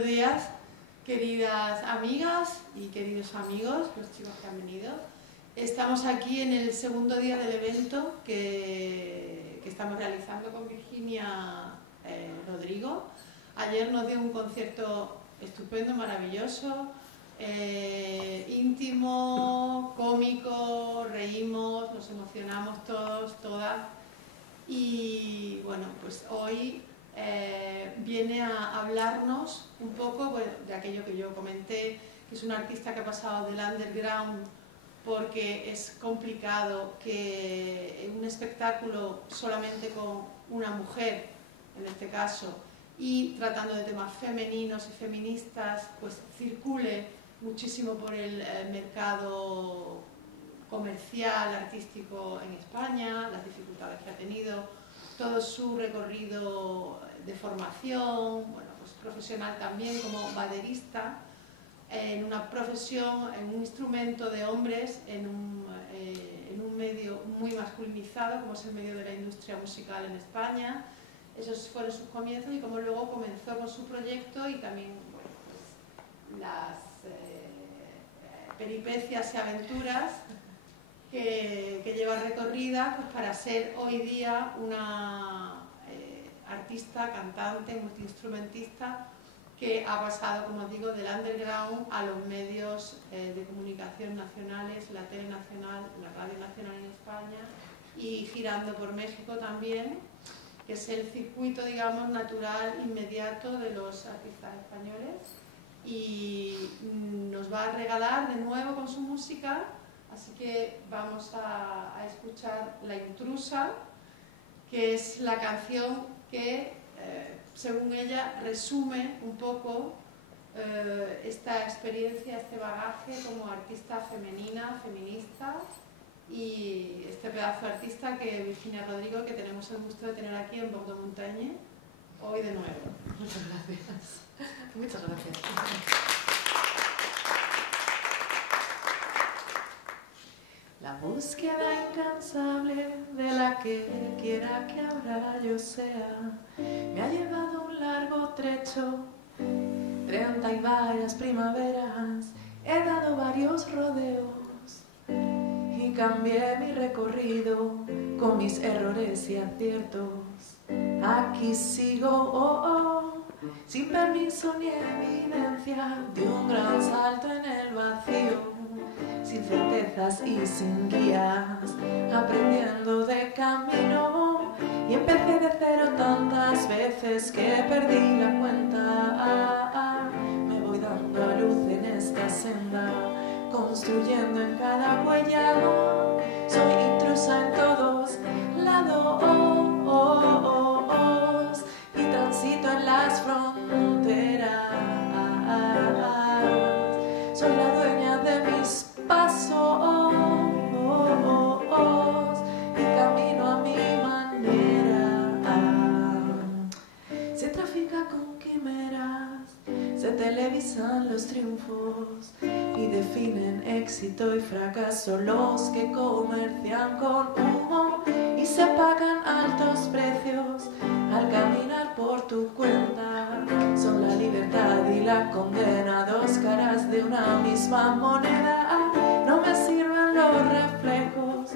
Buenos días, queridas amigas y queridos amigos, los chicos que han venido. Estamos aquí en el segundo día del evento que estamos realizando con Virginia Rodrigo. Ayer nos dio un concierto estupendo, maravilloso, íntimo, cómico, reímos, nos emocionamos todos, todas. Y bueno, pues hoy viene a hablarnos un poco de aquello que yo comenté, que es un artista que ha pasado del underground porque es complicado que un espectáculo solamente con una mujer, en este caso, y tratando de temas femeninos y feministas, pues circule muchísimo por el mercado comercial, artístico en España, las dificultades que ha tenido, todo su recorrido de formación, bueno, pues profesional también como baterista, en una profesión, en un instrumento de hombres, en un medio muy masculinizado como es el medio de la industria musical en España. Esos fueron sus comienzos y como luego comenzó con su proyecto y también bueno, pues, las peripecias y aventuras que lleva recorrida pues, para ser hoy día una artista, cantante, multiinstrumentista que ha pasado, como digo, del underground a los medios de comunicación nacionales, la tele nacional, la radio nacional en España y girando por México también, que es el circuito, digamos, natural, inmediato de los artistas españoles, y nos va a regalar de nuevo con su música, así que vamos a escuchar La Intrusa, que es la canción que, según ella, resume un poco esta experiencia, este bagaje como artista femenina, feminista, y este pedazo de artista que Virginia Rodrigo, que tenemos el gusto de tener aquí en Bordeaux Montañe, hoy de nuevo. Muchas gracias. Muchas gracias. La búsqueda incansable de la que quiera que ahora yo sea me ha llevado un largo trecho, 30 y varias primaveras, he dado varios rodeos y cambié mi recorrido con mis errores y aciertos. Aquí sigo, sin permiso ni evidencia de un gran salto en el vacío, sin certezas y sin guías, aprendiendo de camino, y empecé de cero tantas veces que perdí la cuenta. Me voy dando a luz en esta senda, construyendo en cada huella, soy intrusa en todos lados, y transito en las fronteras, soy la dueña de mis pasos y camino a mi manera. Se trafica con quimeras, se televisan los triunfos y definen éxito y fracaso los que comercian con humo y se pagan altos precios al caminar por tu cuenta. Son la libertad y la condena, dos caras de una misma moneda. No me sirven los reflejos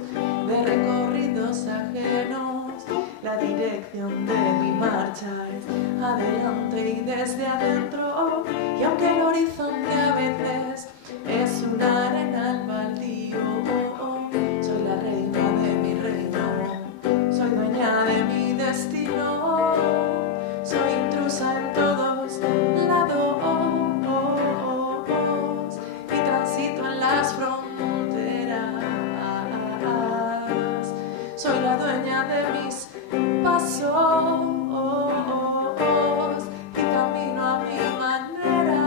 de recorridos ajenos, la dirección de mi marcha es adelante y desde adentro, y aunque el horizonte a veces es una arena al baldío, soy la reina de mi reino, soy dueña de mi destino, soy intrusa en todos lados y transito en las fronteras, soy la dueña de mis pasos y camino a mi manera.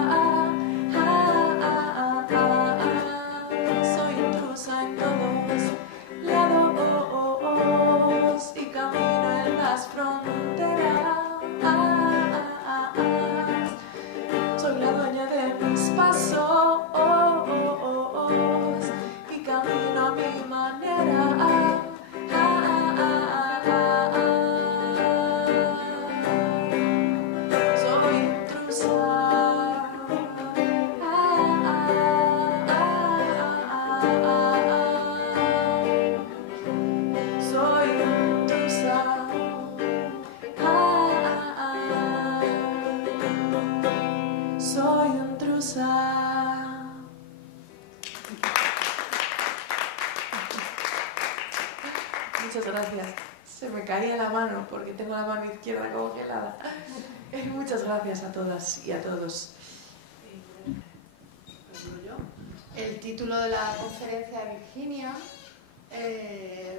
Muchas gracias. Se me caía la mano porque tengo la mano izquierda congelada. Muchas gracias a todas y a todos. El título de la conferencia de Virginia,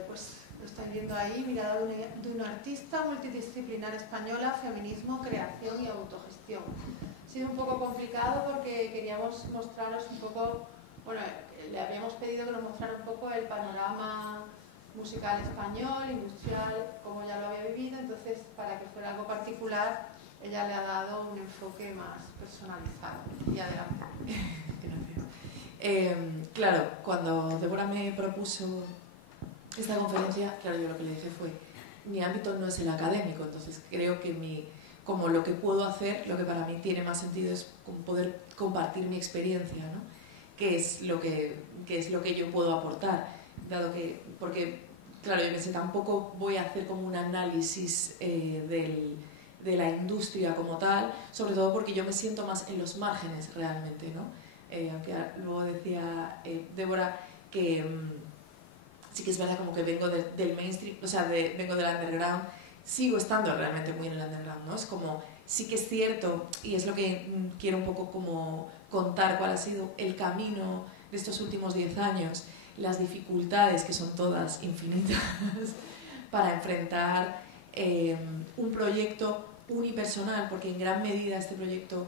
pues lo están viendo ahí, mirada de una artista multidisciplinar española, feminismo, creación y autogestión. Ha sido un poco complicado porque queríamos mostraros un poco, bueno, le habíamos pedido que nos mostrara un poco el panorama musical español, industrial, como ya lo había vivido, entonces para que fuera algo particular, ella le ha dado un enfoque más personalizado. Y adelante. Gracias. Claro, cuando Débora me propuso esta conferencia, claro, yo lo que le dije fue, mi ámbito no es el académico, entonces creo que como lo que puedo hacer, lo que para mí tiene más sentido es poder compartir mi experiencia, ¿no? qué es lo que yo puedo aportar, dado que, porque, claro, yo pensé, tampoco voy a hacer como un análisis de la industria como tal, sobre todo porque yo me siento más en los márgenes realmente, ¿no? Aunque luego decía Débora que sí que es verdad como que vengo del mainstream, o sea, vengo del underground, sigo estando realmente muy en el underground, ¿no? Es como, sí que es cierto, y es lo que quiero un poco como contar cuál ha sido el camino de estos últimos 10 años, las dificultades, que son todas infinitas, para enfrentar un proyecto unipersonal, porque en gran medida este proyecto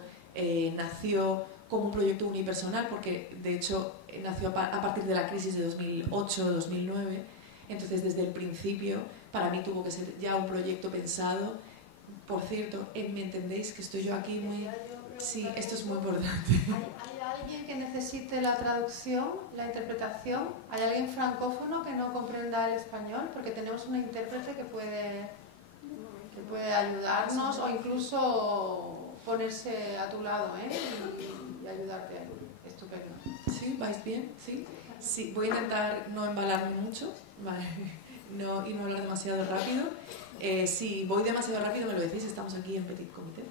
nació como un proyecto unipersonal, porque de hecho nació a partir de la crisis de 2008-2009, entonces desde el principio para mí tuvo que ser ya un proyecto pensado. Por cierto, ¿me entendéis que estoy yo aquí muy...? Sí, esto es muy importante. ¿Hay alguien que necesite la traducción, la interpretación? ¿Hay alguien francófono que no comprenda el español? Porque tenemos una intérprete que puede ayudarnos o incluso ponerse a tu lado, y ayudarte. Estupendo. ¿Sí? ¿Vais bien? ¿Sí? Sí, voy a intentar no embalarme mucho, ¿vale? y no hablar demasiado rápido. Si voy demasiado rápido me lo decís, estamos aquí en Petit Comité.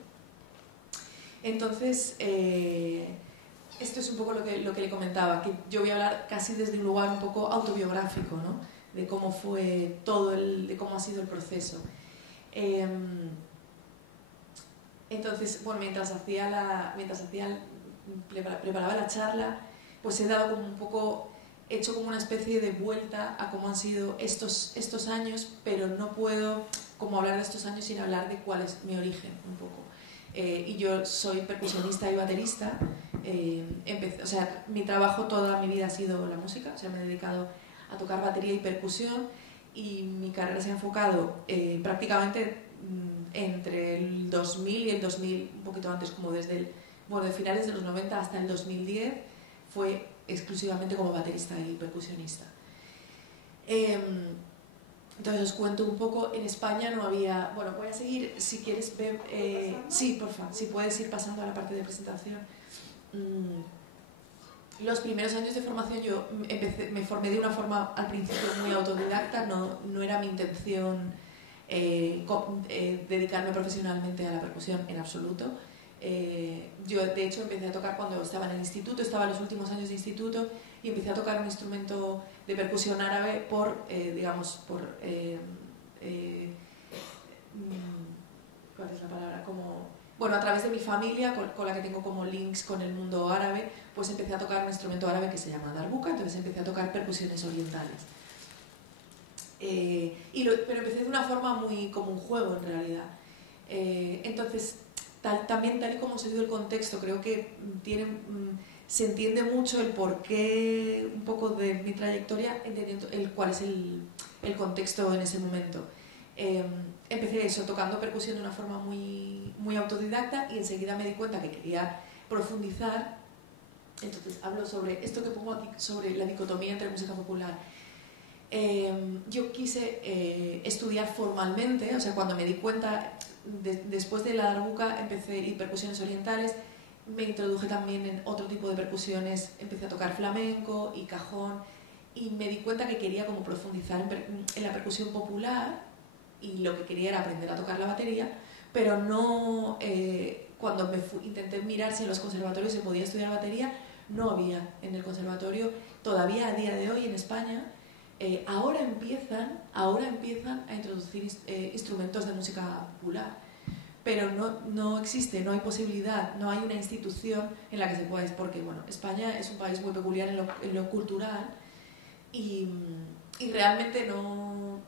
Entonces, esto es un poco lo que le comentaba, que yo voy a hablar casi desde un lugar un poco autobiográfico, ¿no? De cómo fue todo, de cómo ha sido el proceso. Entonces, bueno, mientras preparaba la charla, pues he dado como un poco, he hecho como una especie de vuelta a cómo han sido estos años, pero no puedo como hablar de estos años sin hablar de cuál es mi origen un poco. Y yo soy percusionista y baterista, o sea, mi trabajo toda mi vida ha sido la música, o sea, me he dedicado a tocar batería y percusión, y mi carrera se ha enfocado prácticamente entre el 2000 y el 2000, un poquito antes, como de finales de los 90 hasta el 2010, fue exclusivamente como baterista y percusionista. Entonces os cuento un poco, en España no había... Bueno, voy a seguir, si quieres ver... sí, por favor, si puedes ir pasando a la parte de presentación. Los primeros años de formación yo me formé de una forma al principio muy autodidacta, no era mi intención dedicarme profesionalmente a la percusión en absoluto. Yo de hecho empecé a tocar cuando estaba en el instituto, estaba en los últimos años de instituto, y empecé a tocar un instrumento de percusión árabe ¿cuál es la palabra? Bueno, a través de mi familia, con la que tengo como links con el mundo árabe, pues empecé a tocar un instrumento árabe que se llama darbuka, entonces empecé a tocar percusiones orientales. Pero empecé de una forma muy como un juego en realidad. Entonces, también tal y como se dio el contexto, creo que se entiende mucho el porqué un poco de mi trayectoria, entendiendo cuál es el contexto en ese momento. Empecé eso, tocando percusión de una forma muy, muy autodidacta, y enseguida me di cuenta que quería profundizar. Entonces hablo sobre esto que pongo aquí, sobre la dicotomía entre música popular. Yo quise estudiar formalmente, o sea, cuando me di cuenta, después de la darbuka y percusiones orientales, me introduje también en otro tipo de percusiones, empecé a tocar flamenco y cajón, y me di cuenta que quería como profundizar en la percusión popular, y lo que quería era aprender a tocar la batería, pero no, cuando intenté mirar si en los conservatorios se podía estudiar batería, no había en el conservatorio, todavía a día de hoy en España, ahora empiezan a introducir instrumentos de música popular, pero no existe, no hay posibilidad, no hay una institución en la que se pueda, porque bueno, España es un país muy peculiar en lo cultural y realmente no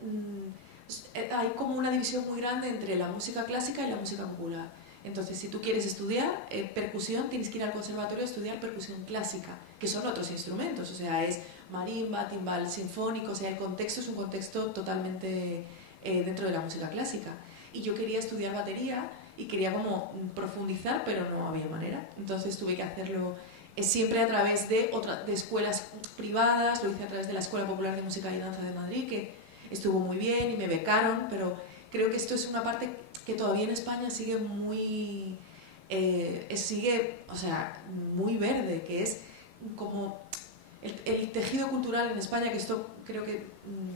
hay como una división muy grande entre la música clásica y la música popular. Entonces, si tú quieres estudiar percusión, tienes que ir al conservatorio a estudiar percusión clásica, que son otros instrumentos, o sea, es marimba, timbal sinfónico, o sea, el contexto es un contexto totalmente dentro de la música clásica. Y yo quería estudiar batería y quería como profundizar, pero no había manera. Entonces tuve que hacerlo siempre a través de escuelas privadas, lo hice a través de la Escuela Popular de Música y Danza de Madrid, que estuvo muy bien y me becaron, pero creo que esto es una parte que todavía en España sigue muy, o sea, muy verde, que es como el tejido cultural en España, que esto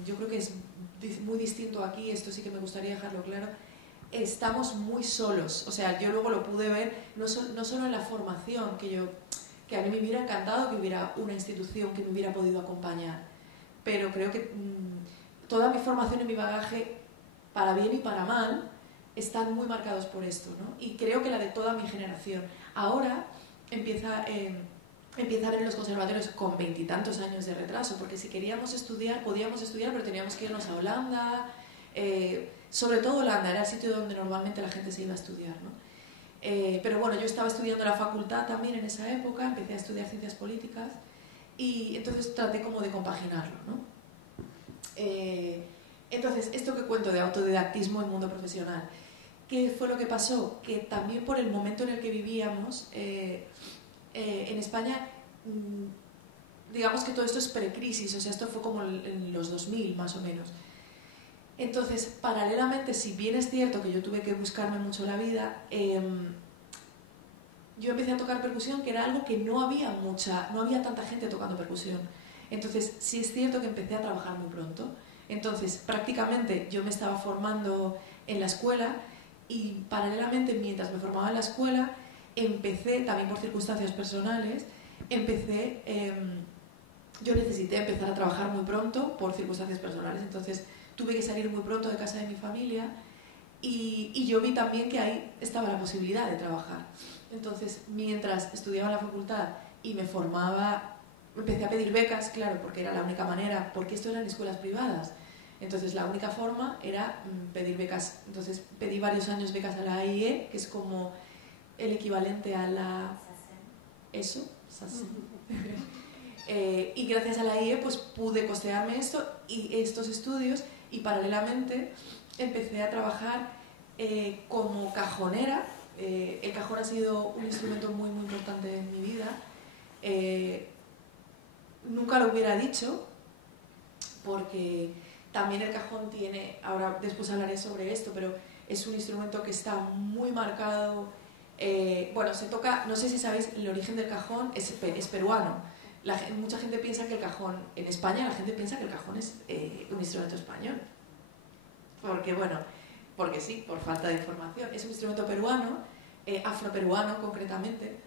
yo creo que es muy distinto aquí, esto sí que me gustaría dejarlo claro. Estamos muy solos, o sea, yo luego lo pude ver no solo en la formación, que a mí me hubiera encantado que hubiera una institución que me hubiera podido acompañar, pero creo que toda mi formación y mi bagaje, para bien y para mal, están muy marcados por esto, ¿no? Y creo que la de toda mi generación. Ahora empieza a ver en los conservatorios con 20 y tantos años de retraso, porque si queríamos estudiar, podíamos estudiar, pero teníamos que irnos a Holanda, sobre todo Holanda, era el sitio donde normalmente la gente se iba a estudiar, ¿no? Pero bueno, yo estaba estudiando la facultad también en esa época, empecé a estudiar ciencias políticas y entonces traté como de compaginarlo, ¿no? Entonces, esto que cuento de autodidactismo en mundo profesional, ¿qué fue lo que pasó? Que también por el momento en el que vivíamos, en España, digamos que todo esto es precrisis, o sea, esto fue como en los 2000 más o menos. Entonces, paralelamente, si bien es cierto que yo tuve que buscarme mucho la vida, yo empecé a tocar percusión, que era algo que no había tanta gente tocando percusión. Entonces, sí es cierto que empecé a trabajar muy pronto. Entonces, prácticamente yo me estaba formando en la escuela y paralelamente, mientras me formaba en la escuela, empecé, también por circunstancias personales, yo necesité empezar a trabajar muy pronto por circunstancias personales. Entonces, tuve que salir muy pronto de casa de mi familia y yo vi también que ahí estaba la posibilidad de trabajar. Entonces, mientras estudiaba en la facultad y me formaba, empecé a pedir becas, claro, porque era la única manera, porque esto eran escuelas privadas. Entonces, la única forma era pedir becas. Entonces, pedí varios años becas a la AIE, que es como el equivalente a la... Eso, y gracias a la AIE pues pude costearme esto y estos estudios y paralelamente empecé a trabajar como cajonera. El cajón ha sido un instrumento muy muy importante en mi vida. Nunca lo hubiera dicho porque también el cajón tiene, ahora después hablaré sobre esto, pero es un instrumento que está muy marcado. Bueno, se toca, no sé si sabéis, el origen del cajón es peruano. Mucha gente piensa que el cajón, en España la gente piensa que el cajón es un instrumento español. Porque sí, por falta de información. Es un instrumento peruano, afroperuano concretamente.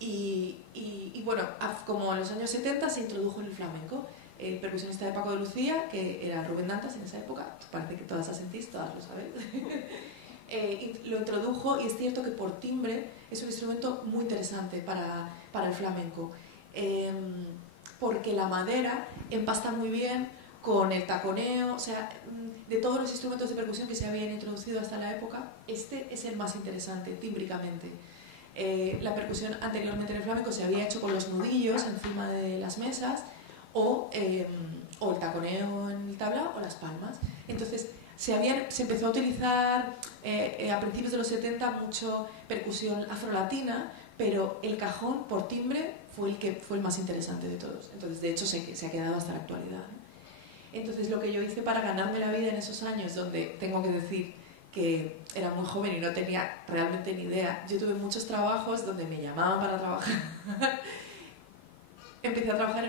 Y bueno, como en los años 70 se introdujo en el flamenco. El percusionista de Paco de Lucía, que era Rubén Dantas en esa época, parece que todas asentís, todas lo sabéis. Lo introdujo y es cierto que por timbre es un instrumento muy interesante para el flamenco, porque la madera empasta muy bien con el taconeo, o sea, de todos los instrumentos de percusión que se habían introducido hasta la época, este es el más interesante, tímbricamente. La percusión anteriormente en el flamenco se había hecho con los nudillos encima de las mesas o el taconeo en el tablao o las palmas. Entonces, se empezó a utilizar a principios de los 70 mucho percusión afrolatina, pero el cajón por timbre fue el más interesante de todos. Entonces, de hecho, se ha quedado hasta la actualidad, ¿no? Entonces, lo que yo hice para ganarme la vida en esos años, donde tengo que decir que era muy joven y no tenía realmente ni idea, yo tuve muchos trabajos donde me llamaban para trabajar. Empecé a trabajar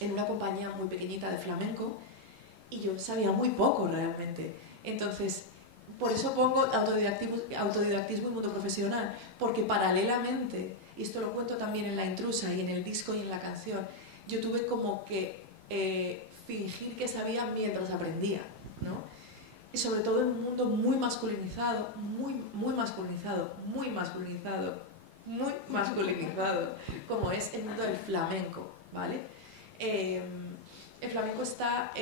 en una compañía muy pequeñita de flamenco y yo sabía muy poco realmente. Entonces, por eso pongo autodidactismo y mundo profesional, porque paralelamente y esto lo cuento también en La Intrusa y en el disco y en la canción, yo tuve como que fingir que sabía mientras aprendía, ¿no? Y sobre todo en un mundo muy masculinizado, muy masculinizado, como es el mundo del flamenco, ¿vale? El flamenco está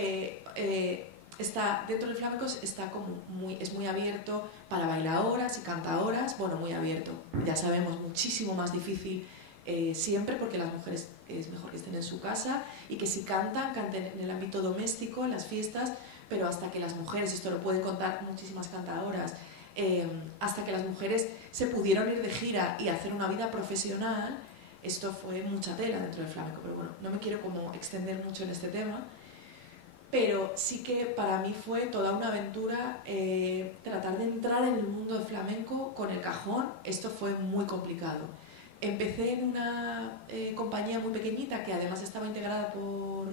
dentro del flamenco está como es muy abierto para bailadoras y cantadoras, bueno, muy abierto, ya sabemos, muchísimo más difícil siempre, porque las mujeres es mejor que estén en su casa y que si canten en el ámbito doméstico, en las fiestas, pero hasta que las mujeres, esto lo pueden contar muchísimas cantadoras, hasta que las mujeres se pudieron ir de gira y hacer una vida profesional, esto fue mucha tela dentro del flamenco, pero bueno, no me quiero como extender mucho en este tema, pero sí que para mí fue toda una aventura tratar de entrar en el mundo del flamenco con el cajón. Esto fue muy complicado. Empecé en una compañía muy pequeñita que además estaba integrada por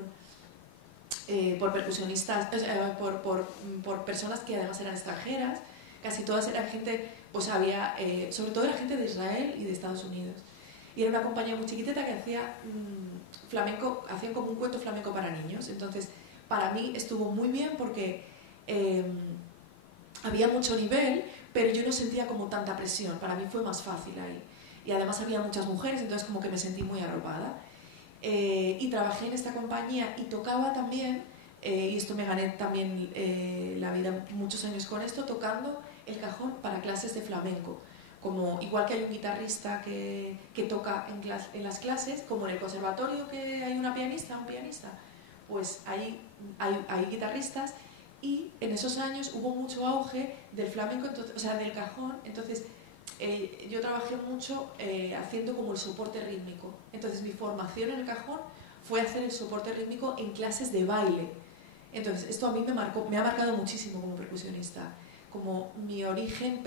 percusionistas, por personas que además eran extranjeras. Casi todas eran gente, pues había, sobre todo era gente de Israel y de Estados Unidos. Y era una compañía muy chiquitita que hacía flamenco, hacían como un cuento flamenco para niños. Entonces, para mí estuvo muy bien porque había mucho nivel, pero yo no sentía como tanta presión. Para mí fue más fácil ahí. Y además había muchas mujeres, entonces como que me sentí muy arropada. Y trabajé en esta compañía y tocaba también, y esto me gané también la vida muchos años con esto, tocando el cajón para clases de flamenco. Como, igual que hay un guitarrista que toca en las clases, como en el conservatorio que hay un pianista, pues hay guitarristas, y en esos años hubo mucho auge del flamenco, entonces, o sea, del cajón, entonces yo trabajé mucho haciendo como el soporte rítmico. Entonces mi formación en el cajón fue hacer el soporte rítmico en clases de baile. Entonces esto a mí me ha marcado muchísimo como percusionista. Como mi origen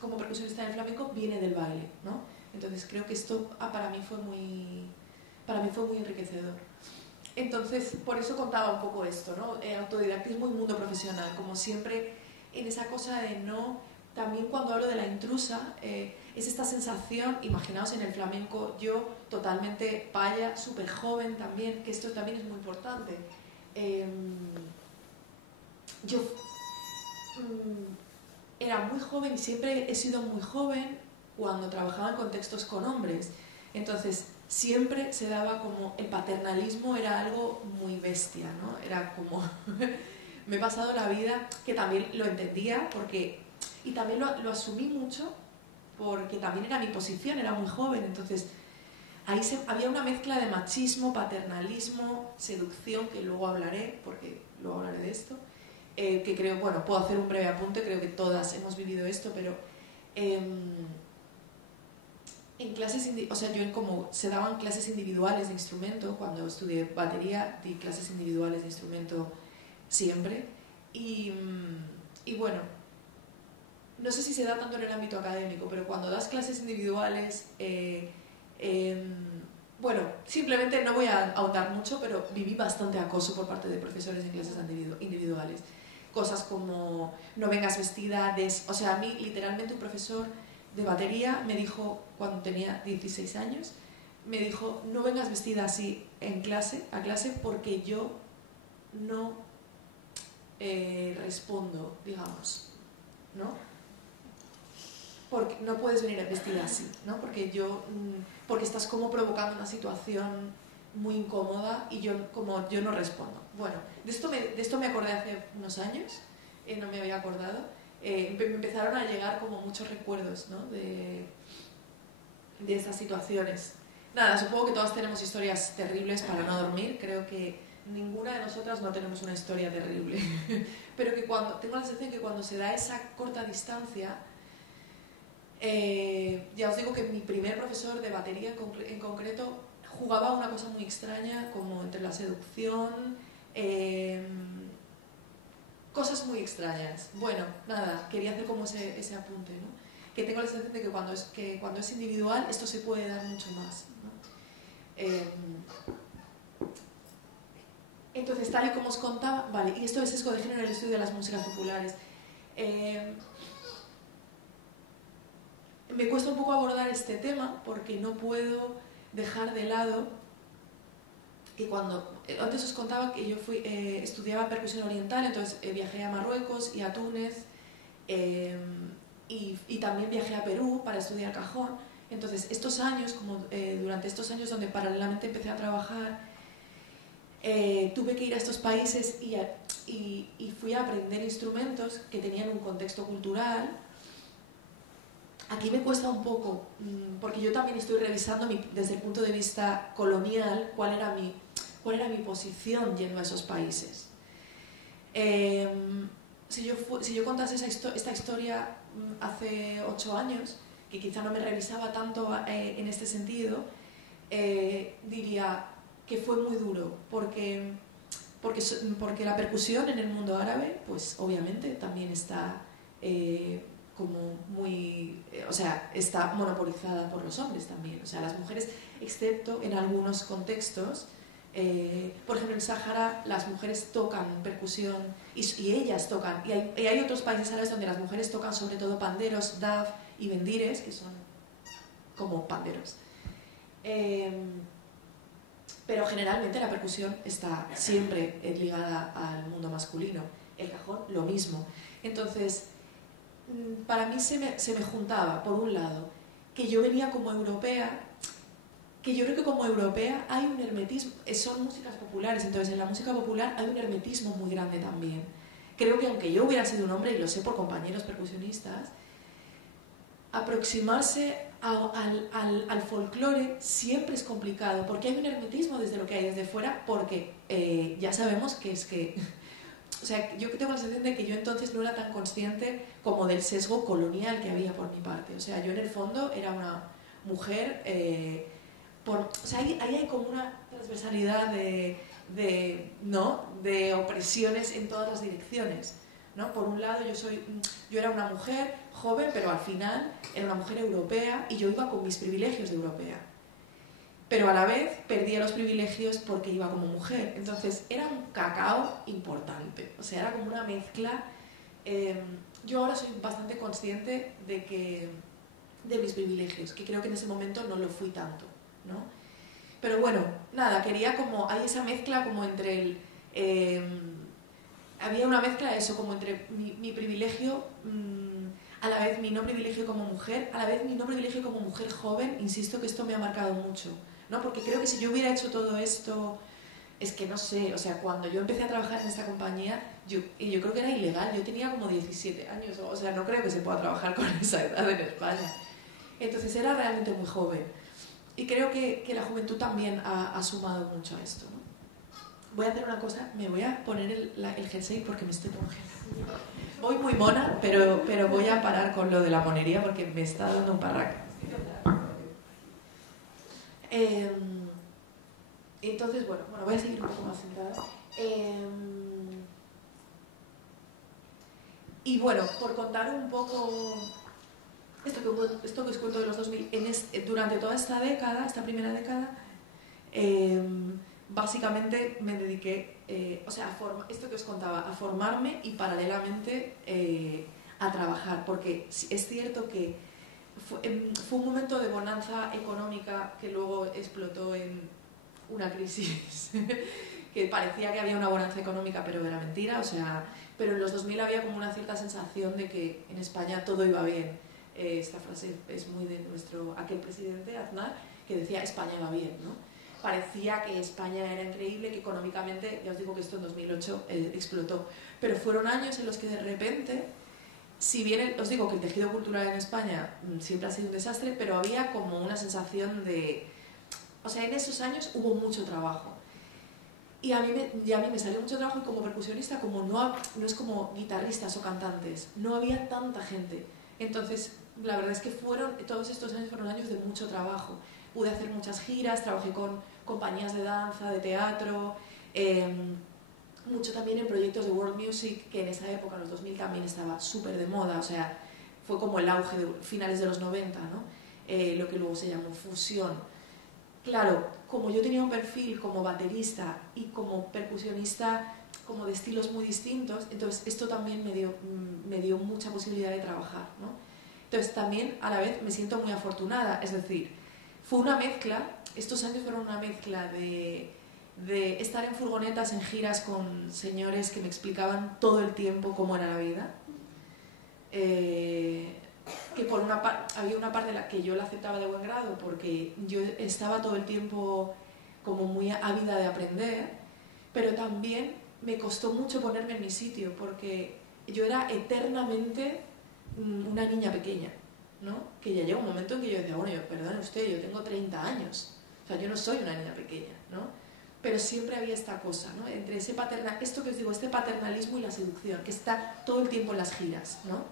como percusionista del flamenco viene del baile, ¿no? Entonces creo que esto para mí fue muy enriquecedor. Entonces por eso contaba un poco esto, ¿no? Autodidactismo y mundo profesional, como siempre en esa cosa de no. También cuando hablo de La Intrusa, es esta sensación, imaginaos en el flamenco, yo totalmente paya, súper joven también, que esto también es muy importante. Yo era muy joven y siempre he sido muy joven cuando trabajaba en contextos con hombres. Entonces siempre se daba como el paternalismo era algo muy bestia, ¿no? Era como... me he pasado la vida que también lo entendía porque... Y también lo asumí mucho porque también era mi posición, era muy joven, entonces ahí había una mezcla de machismo, paternalismo, seducción, que luego hablaré, porque luego hablaré de esto, que creo, bueno, puedo hacer un breve apunte, creo que todas hemos vivido esto, pero en clases, o sea, como se daban clases individuales de instrumento, cuando estudié batería, di clases individuales de instrumento siempre, y bueno, no sé si se da tanto en el ámbito académico, pero cuando das clases individuales, bueno, simplemente no voy a ahondar mucho, pero viví bastante acoso por parte de profesores en clases individuales. Cosas como, no vengas vestida de... O sea, a mí literalmente un profesor de batería me dijo, cuando tenía 16 años, me dijo, no vengas vestida así a clase porque yo no respondo, digamos, ¿no? Porque no puedes venir vestida así, ¿no? Porque estás como provocando una situación muy incómoda y yo no respondo. Bueno, de esto me acordé hace unos años, no me había acordado. Me empezaron a llegar como muchos recuerdos, ¿no? de estas situaciones. Nada, supongo que todas tenemos historias terribles para no dormir. Creo que ninguna de nosotras no tenemos una historia terrible. Pero que tengo la sensación que cuando se da esa corta distancia, ya os digo que mi primer profesor de batería en concreto jugaba una cosa muy extraña, como entre la seducción, cosas muy extrañas. Bueno, nada, quería hacer como ese apunte, ¿no? Que tengo la sensación de que cuando es individual esto se puede dar mucho más, ¿no? Entonces, tal y como os contaba, vale, y esto es sesgo de género en el estudio de las músicas populares. me cuesta un poco abordar este tema porque no puedo dejar de lado que cuando... Antes os contaba que yo estudiaba percusión oriental, entonces viajé a Marruecos y a Túnez, y también viajé a Perú para estudiar cajón. Entonces, estos años, durante estos años donde paralelamente empecé a trabajar, tuve que ir a estos países y fui a aprender instrumentos que tenían un contexto cultural. Aquí me cuesta un poco, porque yo también estoy revisando desde el punto de vista colonial cuál era mi posición yendo a esos países. Si yo contase esta historia hace 8 años, que quizá no me revisaba tanto en este sentido, diría que fue muy duro, porque la percusión en el mundo árabe, pues obviamente también está como muy... o sea, está monopolizada por los hombres también. O sea, las mujeres, excepto en algunos contextos, por ejemplo, en Sáhara las mujeres tocan percusión y ellas tocan. Y hay otros países árabes donde las mujeres tocan sobre todo panderos, daf y bendires, que son como panderos. Pero generalmente la percusión está siempre ligada al mundo masculino. El cajón, lo mismo. Entonces, para mí se me juntaba, por un lado, que yo venía como europea, que yo creo que como europea hay un hermetismo, son músicas populares, entonces en la música popular hay un hermetismo muy grande también. Creo que aunque yo hubiera sido un hombre, y lo sé por compañeros percusionistas, aproximarse al folclore siempre es complicado, porque hay un hermetismo desde lo que hay desde fuera, porque ya sabemos que es que... O sea, yo tengo la sensación de que yo entonces no era tan consciente como del sesgo colonial que había por mi parte. O sea, yo en el fondo era una mujer... o sea, ahí hay como una transversalidad de opresiones en todas las direcciones, ¿no? Por un lado, yo era una mujer joven, pero al final era una mujer europea y yo iba con mis privilegios de europea. Pero a la vez perdía los privilegios porque iba como mujer. Entonces era un cacao importante. O sea, era como una mezcla. Yo ahora soy bastante consciente de mis privilegios, que creo que en ese momento no lo fui tanto, ¿no? Pero bueno, nada, hay esa mezcla como entre había una mezcla de eso, como entre mi privilegio, a la vez mi no privilegio como mujer, a la vez mi no privilegio como mujer joven. Insisto que esto me ha marcado mucho, ¿no? Porque creo que si yo hubiera hecho todo esto, es que no sé, o sea, cuando yo empecé a trabajar en esta compañía, yo creo que era ilegal, yo tenía como 17 años, o sea, no creo que se pueda trabajar con esa edad en España. Entonces era realmente muy joven. Y creo que la juventud también ha sumado mucho a esto, ¿no? Voy a hacer una cosa, me voy a poner el jersey porque me estoy congelando. Voy muy mona, pero voy a parar con lo de la monería porque me está dando un parraque. Entonces, bueno, voy a seguir un poco más sentada. Y bueno, por contar un poco esto que os cuento de los 2000, durante toda esta década, esta primera década, básicamente me dediqué, esto que os contaba, a formarme y paralelamente a trabajar, porque es cierto que fue un momento de bonanza económica que luego explotó en una crisis que parecía que había una bonanza económica, pero era mentira. O sea, pero en los 2000 había como una cierta sensación de que en España todo iba bien. Esta frase es muy de aquel presidente, Aznar, que decía España va bien, ¿no? Parecía que España era increíble, que económicamente, ya os digo que esto en 2008 explotó, pero fueron años en los que de repente, si bien os digo que el tejido cultural en España siempre ha sido un desastre, pero había como una sensación de... O sea, en esos años hubo mucho trabajo. Y a mí me salió mucho trabajo, y como percusionista, como no es como guitarristas o cantantes, no había tanta gente. Entonces, la verdad es que todos estos años fueron años de mucho trabajo. Pude hacer muchas giras, trabajé con compañías de danza, de teatro, mucho también en proyectos de world music, que en esa época, en los 2000, también estaba súper de moda. O sea, fue como el auge de finales de los 90, ¿no? Lo que luego se llamó fusión. Claro, como yo tenía un perfil como baterista y como percusionista, como de estilos muy distintos, entonces esto también me dio mucha posibilidad de trabajar, ¿no? Entonces también a la vez me siento muy afortunada, es decir, fue una mezcla, estos años fueron una mezcla de estar en furgonetas, en giras con señores que me explicaban todo el tiempo cómo era la vida, que por una había una parte de la que yo la aceptaba de buen grado porque yo estaba todo el tiempo como muy ávida de aprender, pero también me costó mucho ponerme en mi sitio porque yo era eternamente una niña pequeña, ¿no? Que ya llega un momento en que yo decía, bueno, perdone usted, yo tengo 30 años, o sea, yo no soy una niña pequeña, ¿no? Pero siempre había esta cosa, ¿no? Entre ese esto que os digo, este paternalismo y la seducción, que está todo el tiempo en las giras, ¿no?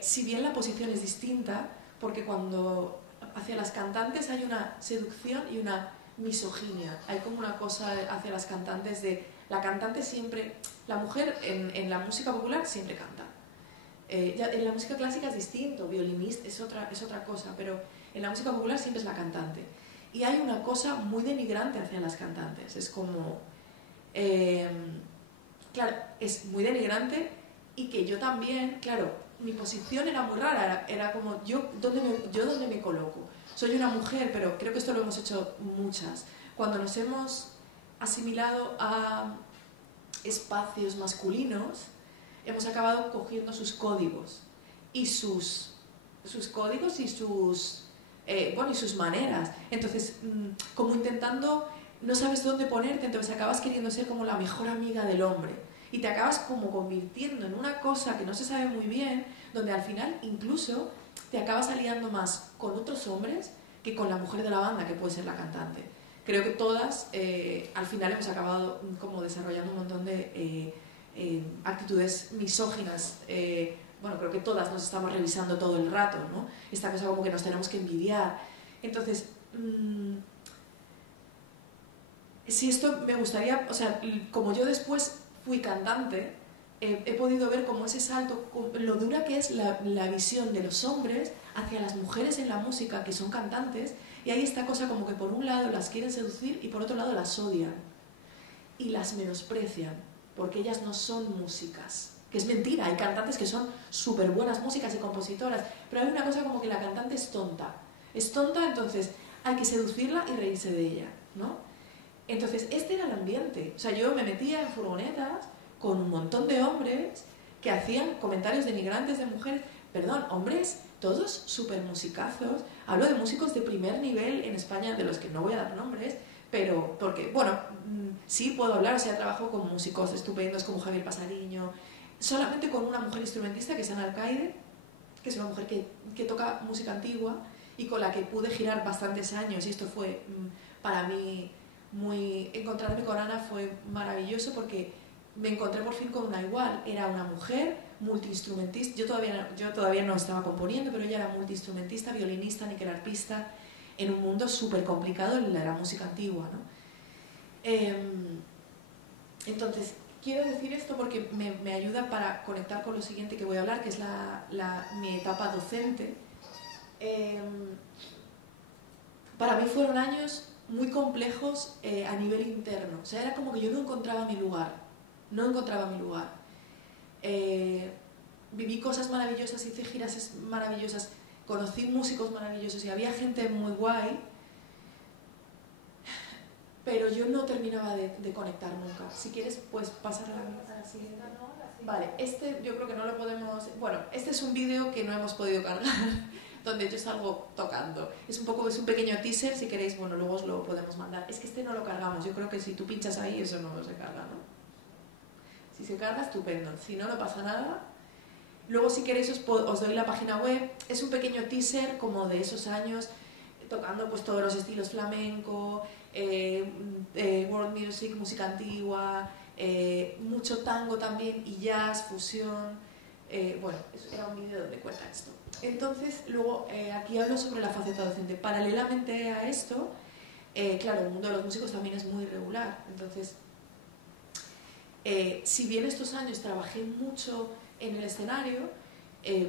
Si bien la posición es distinta, porque cuando hacia las cantantes hay una seducción y una misoginia, hay como una cosa hacia las cantantes de la cantante siempre, la mujer en la música popular siempre canta. En la música clásica es distinto, violinista es otra cosa, pero en la música popular siempre es la cantante. Y hay una cosa muy denigrante hacia las cantantes, es como, claro, es muy denigrante y que yo también, claro, mi posición era muy rara, era como, ¿dónde me coloco? Soy una mujer, pero creo que esto lo hemos hecho muchas. Cuando nos hemos asimilado a espacios masculinos, hemos acabado cogiendo sus códigos y sus códigos y sus maneras. Entonces, como intentando, no sabes dónde ponerte, entonces acabas queriendo ser como la mejor amiga del hombre y te acabas como convirtiendo en una cosa que no se sabe muy bien, donde al final incluso te acabas aliando más con otros hombres que con la mujer de la banda, que puede ser la cantante. Creo que todas al final hemos acabado como desarrollando un montón de actitudes misóginas. Bueno, creo que todas nos estamos revisando todo el rato, ¿no? Esta cosa como que nos tenemos que envidiar. Entonces, si esto me gustaría, o sea, como yo después fui cantante, he podido ver como ese salto, lo dura que es la visión de los hombres hacia las mujeres en la música que son cantantes, y hay esta cosa como que por un lado las quieren seducir y por otro lado las odian y las menosprecian porque ellas no son músicas, que es mentira, hay cantantes que son súper buenas músicas y compositoras, pero hay una cosa como que la cantante es tonta, entonces hay que seducirla y reírse de ella, ¿no? Entonces este era el ambiente, o sea, yo me metía en furgonetas con un montón de hombres que hacían comentarios denigrantes de mujeres, perdón, hombres todos súper musicazos, hablo de músicos de primer nivel en España, de los que no voy a dar nombres, pero porque, bueno, sí puedo hablar, o sea, trabajo con músicos estupendos como Javier Pasariño, solamente con una mujer instrumentista que es Ana Alcaide, que es una mujer que toca música antigua y con la que pude girar bastantes años, y esto fue para mí encontrarme con Ana fue maravilloso porque me encontré por fin con una igual, era una mujer multiinstrumentista, yo todavía no estaba componiendo, pero ella era multiinstrumentista, violinista, niquelarpista, en un mundo súper complicado en la música antigua, ¿no? Entonces, quiero decir esto porque me ayuda para conectar con lo siguiente que voy a hablar, que es mi etapa docente. Para mí fueron años muy complejos a nivel interno, o sea, era como que yo no encontraba mi lugar. Viví cosas maravillosas, hice giras maravillosas, conocí músicos maravillosos y había gente muy guay, pero yo no terminaba de conectar nunca. Si quieres, pues pasar a la siguiente. Vale, yo creo que no lo podemos... Bueno, este es un vídeo que no hemos podido cargar, donde yo salgo tocando. Es un pequeño teaser, si queréis, bueno, luego os lo podemos mandar. Es que este no lo cargamos, yo creo que si tú pinchas ahí, eso no se carga, ¿no? Si se carga, estupendo. Si no, no pasa nada. Luego, si queréis, os doy la página web. Es un pequeño teaser como de esos años, tocando pues todos los estilos flamenco, world music, música antigua, mucho tango también, y jazz, fusión. Bueno, era un vídeo donde cuenta esto. Entonces, luego aquí hablo sobre la faceta docente. Paralelamente a esto, claro, el mundo de los músicos también es muy irregular. Entonces, si bien estos años trabajé mucho en el escenario,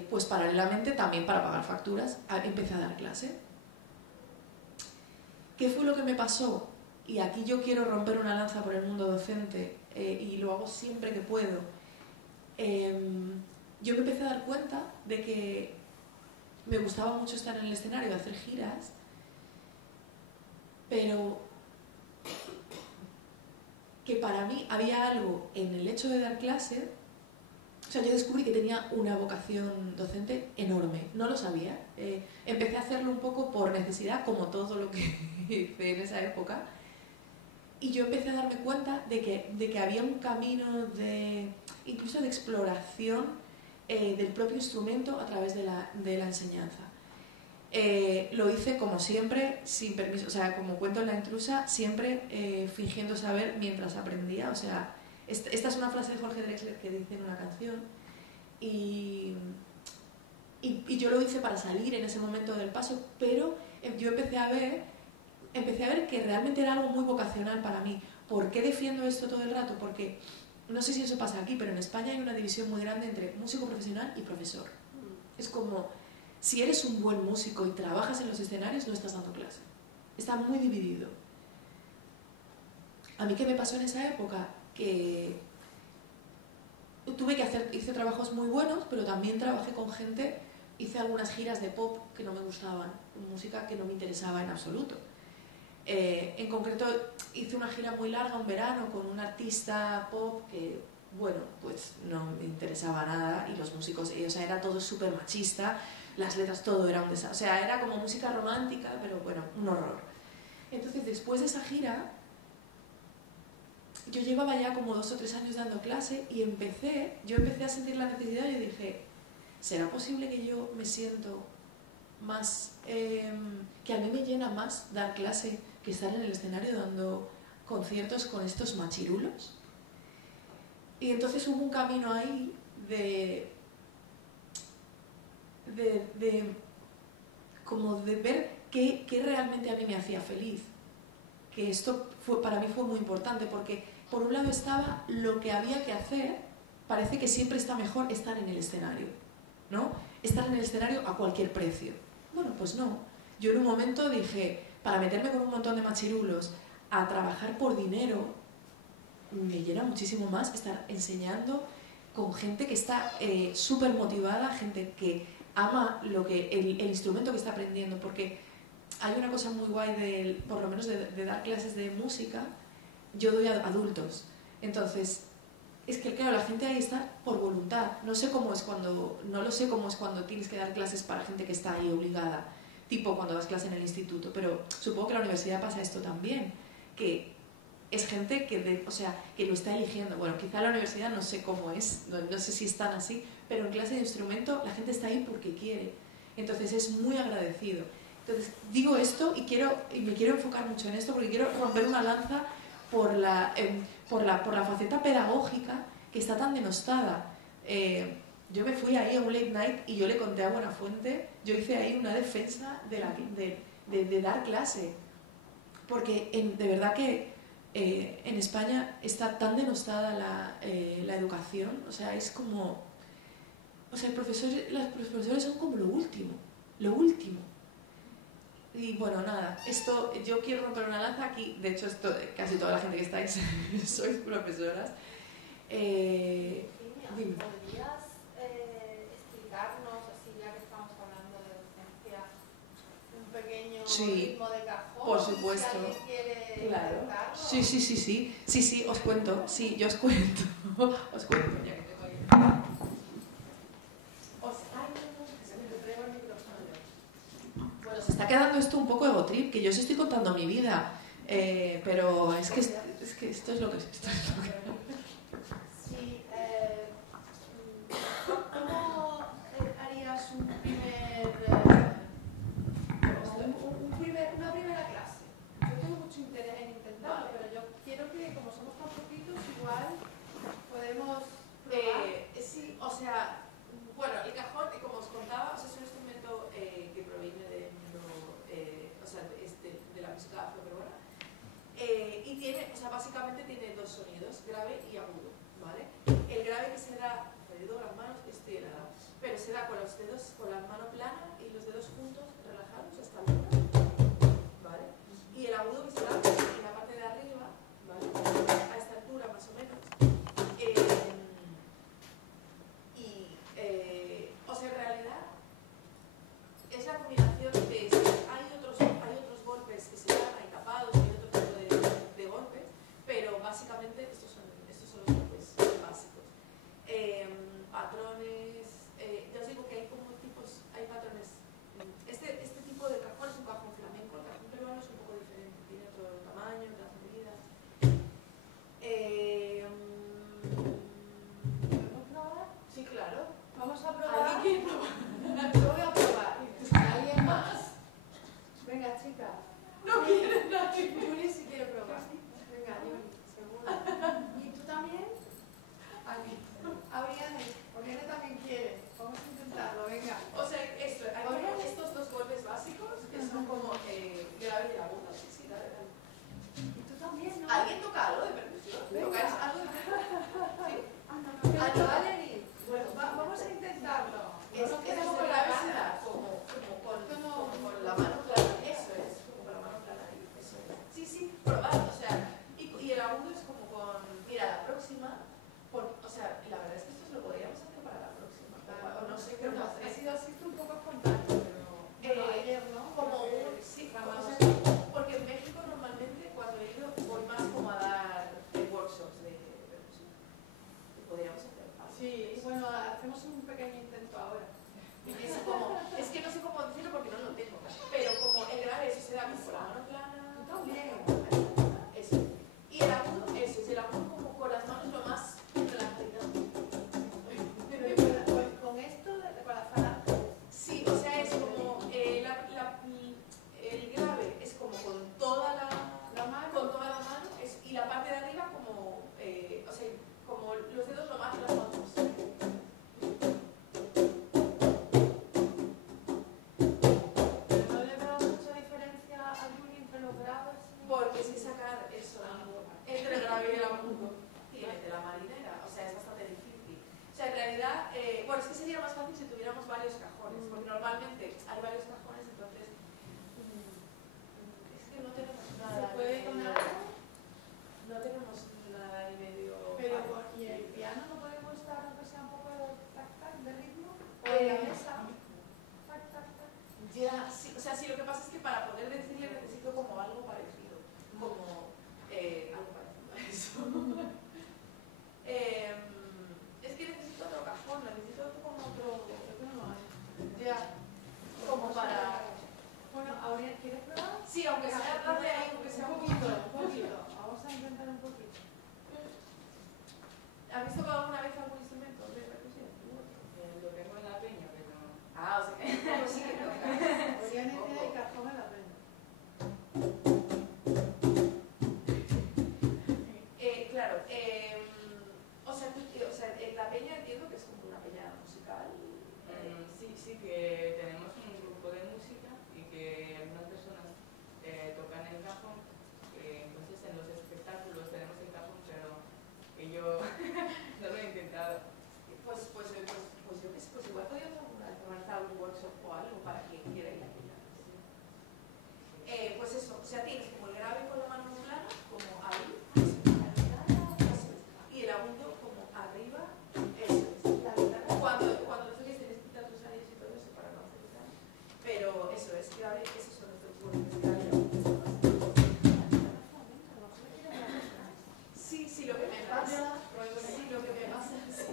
pues paralelamente también para pagar facturas empecé a dar clase. ¿Qué fue lo que me pasó? Y aquí yo quiero romper una lanza por el mundo docente y lo hago siempre que puedo. yo me empecé a dar cuenta de que me gustaba mucho estar en el escenario, hacer giras, pero que para mí había algo en el hecho de dar clase. O sea, yo descubrí que tenía una vocación docente enorme, no lo sabía. Empecé a hacerlo un poco por necesidad, como todo lo que hice en esa época, y yo empecé a darme cuenta de que había un camino incluso de exploración del propio instrumento a través de la enseñanza. Lo hice como siempre, sin permiso, o sea, como cuento en La intrusa, siempre fingiendo saber mientras aprendía. O sea, esta es una frase de Jorge Drexler que dice en una canción, y yo lo hice para salir en ese momento del paso, pero yo empecé a ver que realmente era algo muy vocacional para mí. ¿Por qué defiendo esto todo el rato? Porque no sé si eso pasa aquí, pero en España hay una división muy grande entre músico profesional y profesor. Es como, si eres un buen músico y trabajas en los escenarios, no estás dando clase. Está muy dividido. ¿A mí qué me pasó en esa época? Que hice trabajos muy buenos, pero también trabajé con gente, hice algunas giras de pop que no me gustaban, música que no me interesaba en absoluto. En concreto hice una gira muy larga un verano con un artista pop que, bueno, pues no me interesaba nada, y los músicos, o sea, era todo súper machista, las letras, todo era un desastre, o sea, era como música romántica, pero bueno, un horror. Entonces, después de esa gira, yo llevaba ya como 2 o 3 años dando clase, y yo empecé a sentir la necesidad, y dije, ¿será posible que yo me siento más, que a mí me llena más dar clase que estar en el escenario dando conciertos con estos machirulos? Y entonces hubo un camino ahí como de ver qué realmente a mí me hacía feliz. Que esto para mí fue muy importante, porque por un lado estaba lo que había que hacer. Parece que siempre está mejor estar en el escenario, ¿no? Estar en el escenario a cualquier precio. Bueno, pues no. Yo en un momento dije, para meterme con un montón de machirulos a trabajar por dinero, me llena muchísimo más estar enseñando con gente que está súper motivada, gente que ama el instrumento que está aprendiendo, porque hay una cosa muy guay por lo menos de dar clases de música. Yo doy a adultos, entonces es que claro, la gente ahí está por voluntad. No lo sé cómo es cuando tienes que dar clases para gente que está ahí obligada, tipo cuando das clase en el instituto, pero supongo que en la universidad pasa esto también, que es gente que lo está eligiendo. Bueno, quizá en la universidad no sé cómo es, no sé si están así, pero en clase de instrumento la gente está ahí porque quiere. Entonces es muy agradecido. Entonces digo esto y me quiero enfocar mucho en esto, porque quiero romper una lanza por la faceta pedagógica que está tan denostada. Yo me fui ahí a un late night y yo le conté a Buenafuente, yo hice ahí una defensa de dar clase, porque de verdad que en España está tan denostada la educación. O sea, es como, o sea, los profesores son como lo último. Y bueno, nada, yo quiero romper una lanza aquí. De hecho, casi toda la gente que estáis sois profesoras. ¿Podrías explicarnos, así ya que estamos hablando de docencia, un pequeño ritmo de cajón? Por supuesto. Si alguien quiere Claro. Sí, os cuento. Sí, yo os cuento. Os cuento, ya que tengo ahí. Bueno, se está quedando esto un poco ego trip, que yo os estoy contando mi vida, pero es que esto es lo que... Sí, ¿cómo harías una primera clase? Yo tengo mucho interés en intentarlo, pero yo quiero que, como somos tan poquitos, igual podemos probar. Sí, o sea, bueno, el cajón, como os contaba, es un instrumento que proviene del mundo, de la música afroperuana, y básicamente tiene 2 sonidos, grave y agudo, ¿vale? El grave que se da, perdido las manos, pero se da con los dedos, con la mano plana y los dedos juntos, relajados hasta el uno, ¿vale? Y el agudo que se da en la parte de arriba, ¿vale? A esta altura más o menos. sí, lo que pasa es que para poder decirle necesito como algo parecido, como algo parecido a eso. Es que necesito otro cajón, necesito como otro, creo que no lo hay. Ya, como para... Bueno, Aurea, ¿quieres probar? Sí, aunque sea darle ahí, aunque sea un poquito. Vamos a intentar un poquito. ¿Habéis tocado alguna vez algún instrumento de percusión? Lo tengo en la peña, pero... Ah, o sea que pues sí que toca. Oriente y cajón en la peña. Claro, o sea, en la peña entiendo que es como una peña musical. Sí, que tenemos un grupo de música y que algunas personas tocan el cajón, entonces en los espectáculos tenemos el cajón, pero que yo no lo he intentado. Pues yo qué sé, pues igual podríamos organizar un workshop o algo para quien quiera ir a aquella. Pues eso, o sea, tienes como el grave con la mano en plana, como ahí, eso es, y el agudo como arriba, eso es. La guitarra, cuando lo toques tienes que quitar tus áreas y todo eso para no hacer daño, pero eso es, grave, esos son nuestros cuerpos, grave. Sí, lo que me pasa, sí.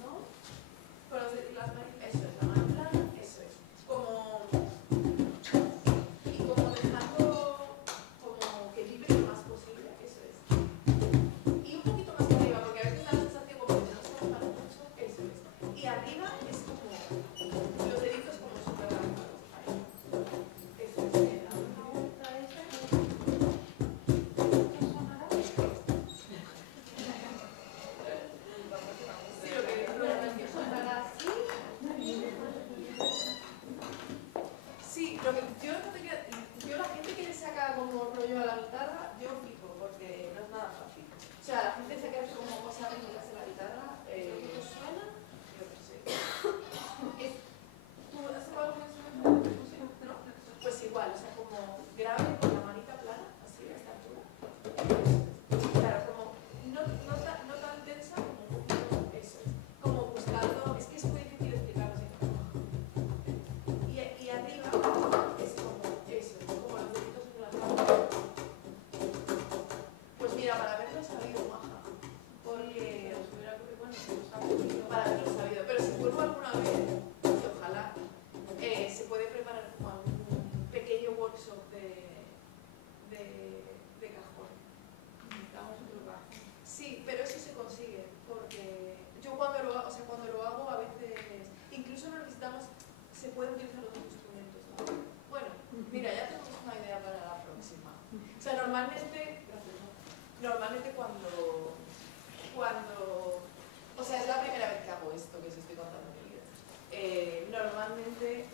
¿No? Con los de las manos, eso es, la mano plana, eso es. Como... Y como dejando como que vibre lo más posible, eso es. Y un poquito más arriba, porque a veces da la sensación como que no se para mucho, eso es. Y arriba es como los deditos como súper largos. Eso es. Sí, lo que yo la gente que le saca como rollo a la guitarra, yo flipo, porque no es nada fácil. O sea, la gente se queda como cosas rítmicas en la guitarra, ¿qué suena? Yo qué sé. ¿Tú has tocado algún instrumento de percusión? ¿No? Pues igual, o sea, como grave con la manita plana, así, a esta altura. Claro, como no tan tensa, como un poquito, eso es. Como buscando, es que es muy difícil explicarlo así. Y arriba es como eso, como los deditos en las manos. Pues mira, para haberlo sabido, maja, porque os hubiera ocurrido, bueno, para haberlo sabido, pero si vuelvo alguna vez, y ojalá, se puede preparar como algún pequeño workshop de cajón. Necesitamos otro cajón. Sí, pero eso se consigue, porque yo cuando lo hago a veces, incluso no necesitamos, se pueden utilizar otros instrumentos, ¿no? Bueno, mira, ya tenemos una idea para la próxima. O sea, normalmente cuando, o sea, es la primera vez que hago esto, que os estoy contando mi vida. Normalmente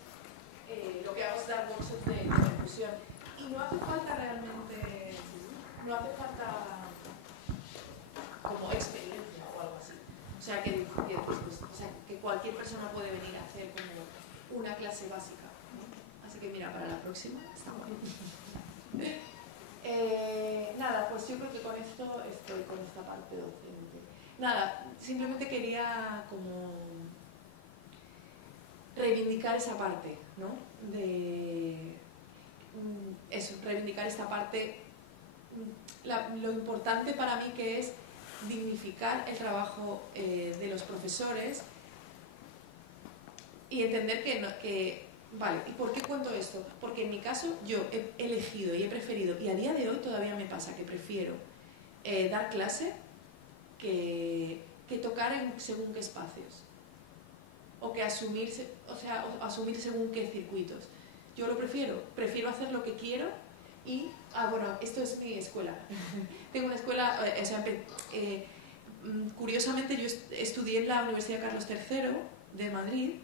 lo que hago es dar workshops de percusión y no hace falta realmente, no hace falta como experiencia o algo así. O sea, que cualquier persona puede venir a hacer como una clase básica, ¿no? Así que mira, para la próxima está guay. Nada, pues yo creo que con esto estoy con esta parte docente. Nada, simplemente quería como reivindicar esa parte, ¿no? De eso, reivindicar esta parte, lo importante para mí que es dignificar el trabajo de los profesores y entender vale, ¿y por qué cuento esto? Porque en mi caso yo he elegido y he preferido, y a día de hoy todavía me pasa que prefiero dar clase que tocar en según qué espacios o que asumir según qué circuitos. Yo lo prefiero hacer lo que quiero y, bueno, esto es mi escuela. Tengo una escuela, curiosamente yo estudié en la Universidad Carlos III de Madrid,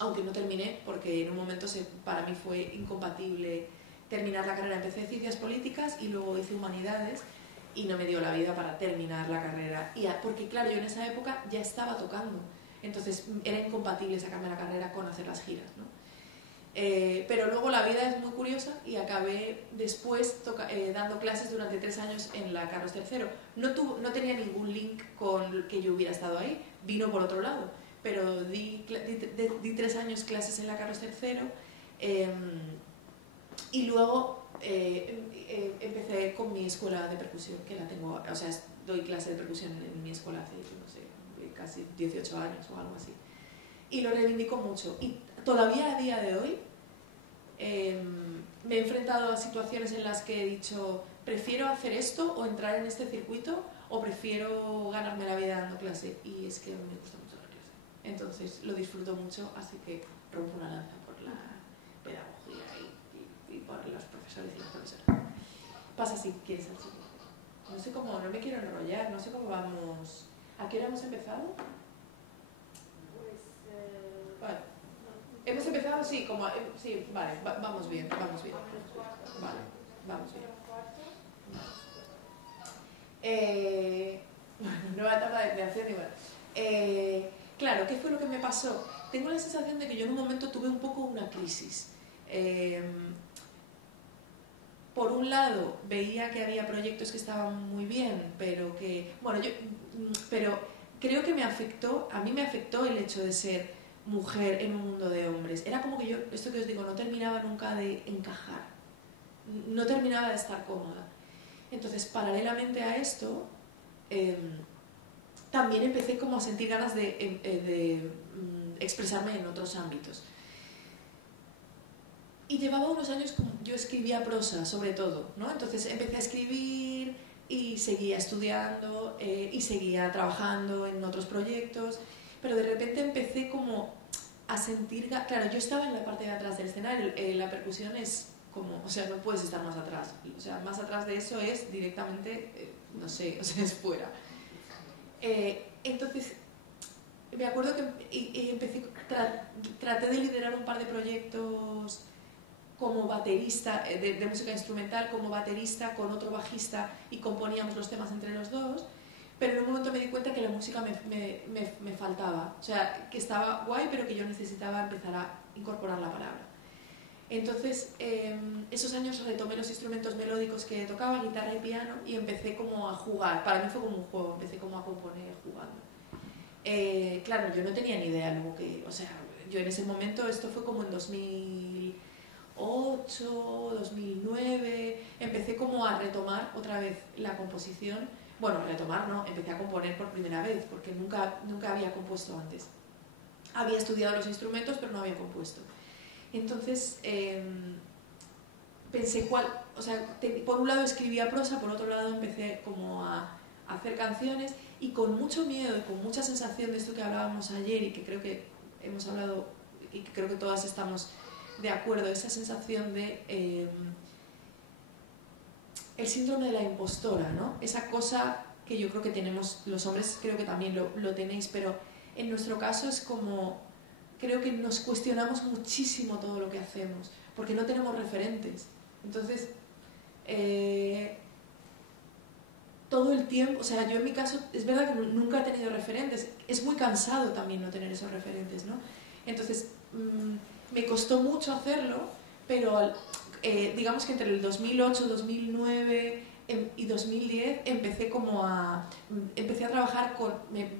aunque no terminé porque en un momento para mí fue incompatible terminar la carrera. Empecé Ciencias Políticas y luego hice Humanidades y no me dio la vida para terminar la carrera. Porque claro, yo en esa época ya estaba tocando, entonces era incompatible sacarme la carrera con hacer las giras, ¿no? Pero luego la vida es muy curiosa y acabé después dando clases durante 3 años en la Carlos III. No tenía ningún link con que yo hubiera estado ahí, vino por otro lado. pero di 3 años clases en la Carlos III y luego empecé con mi escuela de percusión, que la tengo, o sea, doy clase de percusión en mi escuela hace, no sé, casi 18 años o algo así. Y lo reivindico mucho. Y todavía a día de hoy me he enfrentado a situaciones en las que he dicho, prefiero hacer esto o entrar en este circuito o prefiero ganarme la vida dando clase. Y es que a mí me gusta mucho la clase. Entonces lo disfruto mucho, así que rompo una lanza por la pedagogía y por los profesores y las profesoras. Pasa si quieres al siguiente. No sé cómo, no me quiero enrollar, no sé cómo vamos. ¿A qué hora hemos empezado? Vale. ¿Hemos empezado? Sí, sí, vale, vamos bien, vamos bien. Vale, vamos bien. Bueno, nueva etapa de creación y bueno. Claro, ¿qué fue lo que me pasó? Tengo la sensación de que yo en un momento tuve un poco una crisis. Por un lado, veía que había proyectos que estaban muy bien, pero que, bueno, pero creo que a mí me afectó el hecho de ser mujer en un mundo de hombres. Era como que yo, esto que os digo, no terminaba nunca de encajar, no terminaba de estar cómoda. Entonces, paralelamente a esto, también empecé como a sentir ganas de expresarme en otros ámbitos. Y llevaba unos años, yo escribía prosa sobre todo, ¿no? Entonces empecé a escribir y seguía estudiando y seguía trabajando en otros proyectos, pero de repente empecé como a sentir, claro, yo estaba en la parte de atrás del escenario, la percusión es como, o sea, no puedes estar más atrás, o sea, más atrás de eso es directamente, no sé, o sea, es fuera. Entonces, me acuerdo que empecé, traté de liderar un par de proyectos como baterista, de música instrumental, como baterista con otro bajista y componíamos los temas entre los dos, pero en un momento me di cuenta que la música me faltaba, o sea, que estaba guay, pero que yo necesitaba empezar a incorporar la palabra. Entonces, esos años retomé los instrumentos melódicos que tocaba, guitarra y piano, y empecé como a jugar. Para mí fue como un juego, empecé como a componer jugando. Claro, yo no tenía ni idea luego que, o sea, yo en ese momento, esto fue como en 2008, 2009, empecé como a retomar otra vez la composición. Bueno, retomar no, empecé a componer por primera vez, porque nunca había compuesto antes. Había estudiado los instrumentos, pero no había compuesto. Entonces, pensé o sea, por un lado escribía prosa, por otro lado empecé como a hacer canciones y con mucho miedo y con mucha sensación de esto que hablábamos ayer y que creo que hemos hablado y que creo que todas estamos de acuerdo, esa sensación de el síndrome de la impostora, ¿no? Esa cosa que yo creo que tenemos los hombres, creo que también lo tenéis, pero en nuestro caso es como, creo que nos cuestionamos muchísimo todo lo que hacemos, porque no tenemos referentes. Entonces, todo el tiempo, o sea, yo en mi caso, es verdad que nunca he tenido referentes, es muy cansado también no tener esos referentes, ¿no? Entonces, me costó mucho hacerlo, pero digamos que entre el 2008, 2009 y 2010 empecé a trabajar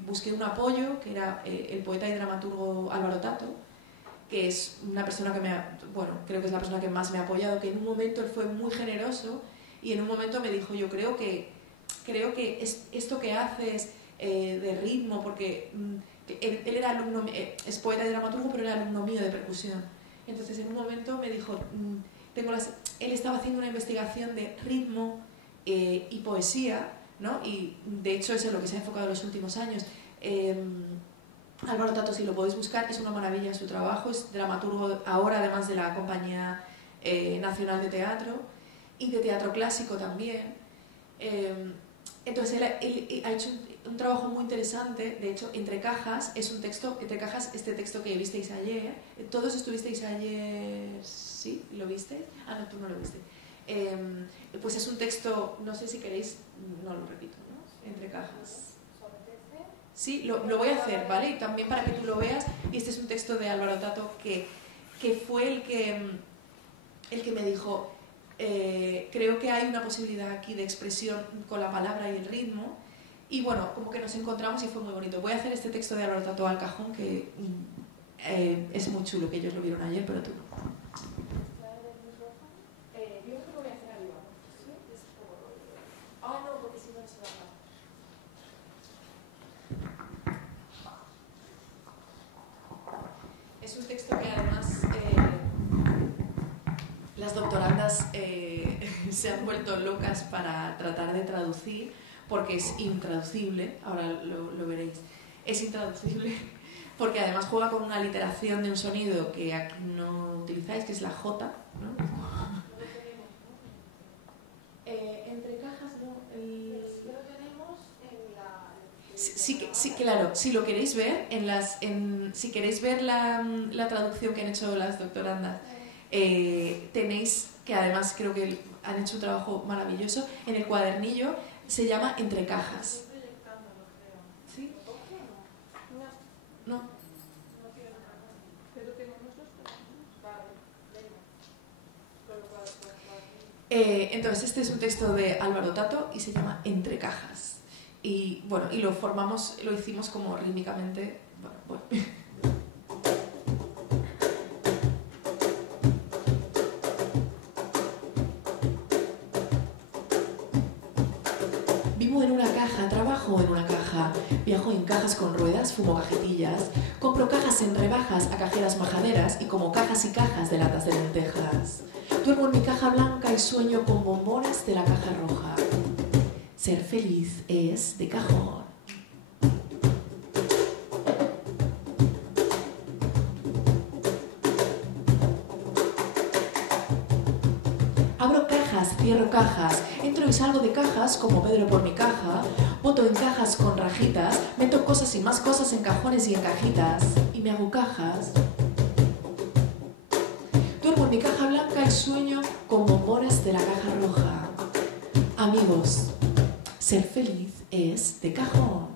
busqué un apoyo, que era el poeta y dramaturgo Álvaro Tato, que es una persona que creo que es la persona que más me ha apoyado, que en un momento él fue muy generoso y en un momento me dijo, yo creo que esto que haces de ritmo, porque él era alumno, es poeta y dramaturgo, pero era alumno mío de percusión. Entonces en un momento me dijo, él estaba haciendo una investigación de ritmo y poesía, ¿no? Y de hecho eso es lo que se ha enfocado en los últimos años. Álvaro Tato, si lo podéis buscar, es una maravilla su trabajo, es dramaturgo ahora además de la Compañía Nacional de Teatro y de teatro clásico también. Entonces él ha hecho un trabajo muy interesante. De hecho, Entre Cajas es un texto, Entre Cajas, este texto que visteis ayer, todos estuvisteis ayer, ¿sí? ¿Lo visteis? Ah, no, tú no lo viste. Pues es un texto, no sé si queréis, no lo repito, ¿no? Entre Cajas. Sí, lo voy a hacer, ¿vale? Y también para que tú lo veas. Y este es un texto de Álvaro Tato que fue el que me dijo, creo que hay una posibilidad aquí de expresión con la palabra y el ritmo Y bueno, como que nos encontramos y fue muy bonito. Voy a hacer este texto de Álvaro Tato al cajón, que es muy chulo, que ellos lo vieron ayer, pero tú no. Yo creo que lo voy a hacer arriba. ¿Sí? Ah, no, porque si no se va a... Es un texto que además las doctorandas se han vuelto locas para tratar de traducir, porque es intraducible, ahora lo veréis, es intraducible porque además juega con una literación de un sonido que aquí no utilizáis, que es la J, ¿no? Entre cajas, ¿no? Lo tenemos en la... Sí, claro, si lo queréis ver, si queréis ver la traducción que han hecho las doctorandas, tenéis, que además creo que han hecho un trabajo maravilloso, en el cuadernillo se llama Entre cajas. ¿Sí? No. Entonces este es un texto de Álvaro Tato y se llama Entre cajas. Y bueno, y lo hicimos como rítmicamente. Bueno. Vivo en una caja, trabajo en una caja, viajo en cajas con ruedas, fumo cajetillas, compro cajas en rebajas a cajeras majaderas y como cajas y cajas de latas de lentejas. Duermo en mi caja blanca y sueño con bombones de la caja roja. Ser feliz es de cajón. Abro cajas, cierro cajas, entro y salgo de cajas como Pedro por mi caja, boto en cajas con rajitas, meto cosas y más cosas en cajones y en cajitas, y me hago cajas. Duermo en mi caja blanca y sueño con bombones de la caja roja. Amigos, ser feliz es de cajón.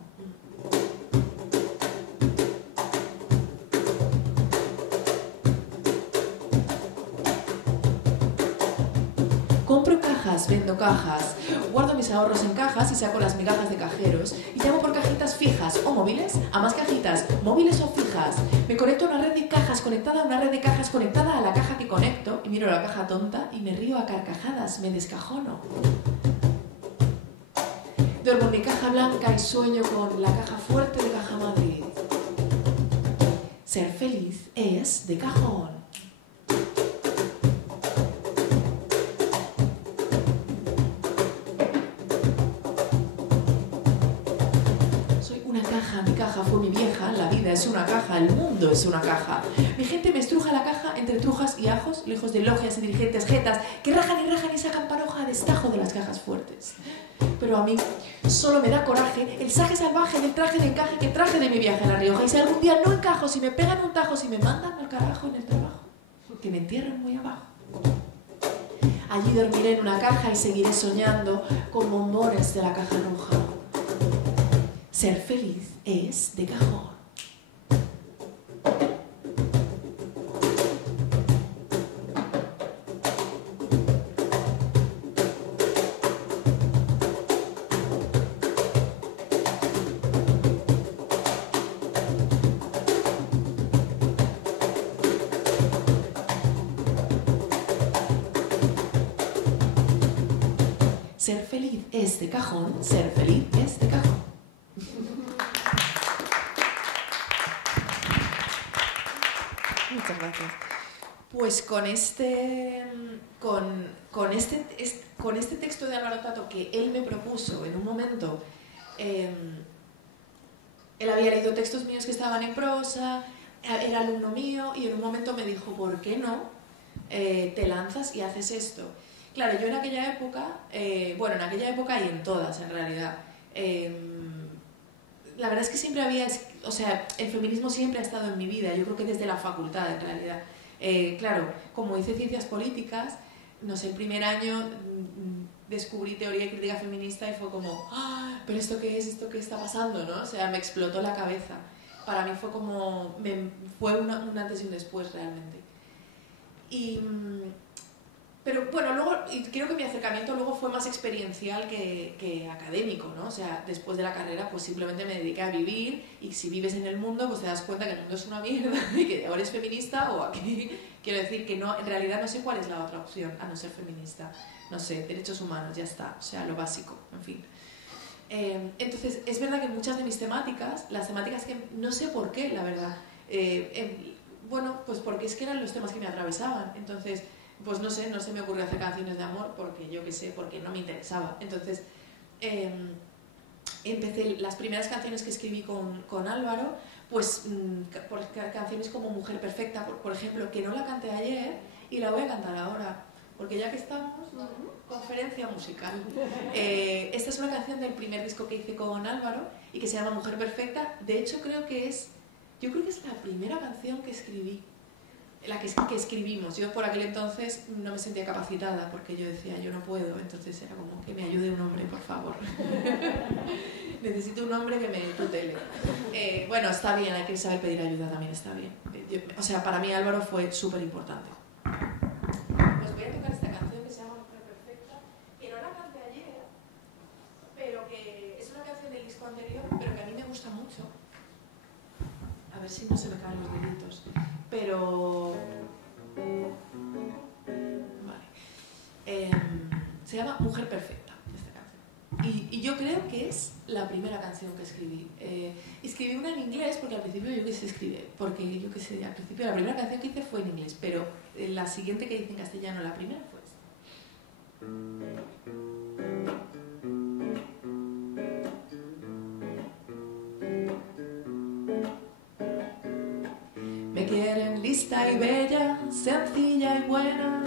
Compro cajas, vendo cajas, guardo mis ahorros en cajas y saco las migajas de cajeros y llamo por cajitas fijas o móviles a más cajitas, móviles o fijas. Me conecto a una red de cajas conectada a una red de cajas conectada a la caja que conecto y miro la caja tonta y me río a carcajadas, me descajono. Duermo en mi caja blanca y sueño con la caja fuerte de Caja Madrid. Ser feliz es de cajón. Mi caja fue mi vieja, la vida es una caja, el mundo es una caja. Mi gente me estruja la caja entre trujas y ajos, lejos de logias y dirigentes jetas que rajan y sacan panoja a destajo de las cajas fuertes. Pero a mí solo me da coraje el saje salvaje del traje de encaje que traje de mi viaje a La Rioja. Y si algún día no encajo, si me pegan un tajo, si me mandan al carajo en el trabajo, que me entierren muy abajo. Allí dormiré en una caja y seguiré soñando con bombones de la caja roja. Ser feliz es de cajón. Ser feliz es de cajón, ser feliz es de cajón. Muchas gracias. Pues con este texto de Álvaro Tato que él me propuso en un momento, él había leído textos míos que estaban en prosa, era alumno mío y en un momento me dijo, ¿por qué no te lanzas y haces esto? Claro, yo en aquella época, en aquella época y en todas en realidad, la verdad es que siempre había, o sea, el feminismo siempre ha estado en mi vida, yo creo que desde la facultad en realidad. Claro, como hice ciencias políticas, no sé, el primer año descubrí teoría y crítica feminista y fue como, ¡ah! ¿Pero esto qué es? ¿Esto qué está pasando? ¿No? O sea, me explotó la cabeza. Para mí fue como, fue un antes y un después realmente. Pero bueno, luego, y creo que mi acercamiento luego fue más experiencial que académico, ¿no? O sea, después de la carrera pues simplemente me dediqué a vivir, y si vives en el mundo pues te das cuenta que el mundo es una mierda y que o eres feminista o aquí, quiero decir que no, en realidad no sé cuál es la otra opción a no ser feminista. No sé, derechos humanos, ya está, o sea, lo básico, en fin. Entonces, es verdad que muchas de mis temáticas, las temáticas que no sé por qué, la verdad, bueno, pues porque es que eran los temas que me atravesaban, entonces, pues no sé, no se me ocurrió hacer canciones de amor porque yo qué sé, porque no me interesaba. Entonces, empecé las primeras canciones que escribí con Álvaro, pues canciones como Mujer Perfecta, por ejemplo, que no la canté ayer y la voy a cantar ahora, porque ya que estamos, conferencia musical. Esta es una canción del primer disco que hice con Álvaro y que se llama Mujer Perfecta. De hecho, yo creo que es la primera canción que escribí, que escribimos. Yo por aquel entonces no me sentía capacitada porque yo decía, yo no puedo, entonces era como que me ayude un hombre, por favor. Necesito un hombre que me tutele. Bueno, está bien, hay que saber pedir ayuda también, está bien. O sea, para mí Álvaro fue súper importante. Os voy a tocar esta canción que se llama Mujer Perfecta, que no la canté ayer, pero que es una canción del disco anterior, pero que a mí me gusta mucho. A ver si no se me caen los deditos. Pero... Vale. Se llama Mujer Perfecta, esta canción. Y yo creo que es la primera canción que escribí. Escribí una en inglés porque al principio yo quise escribir, porque yo qué sé, al principio la primera canción que hice fue en inglés, pero la siguiente que hice en castellano, la primera fue esta. Me quieren lista y bella, sencilla y buena,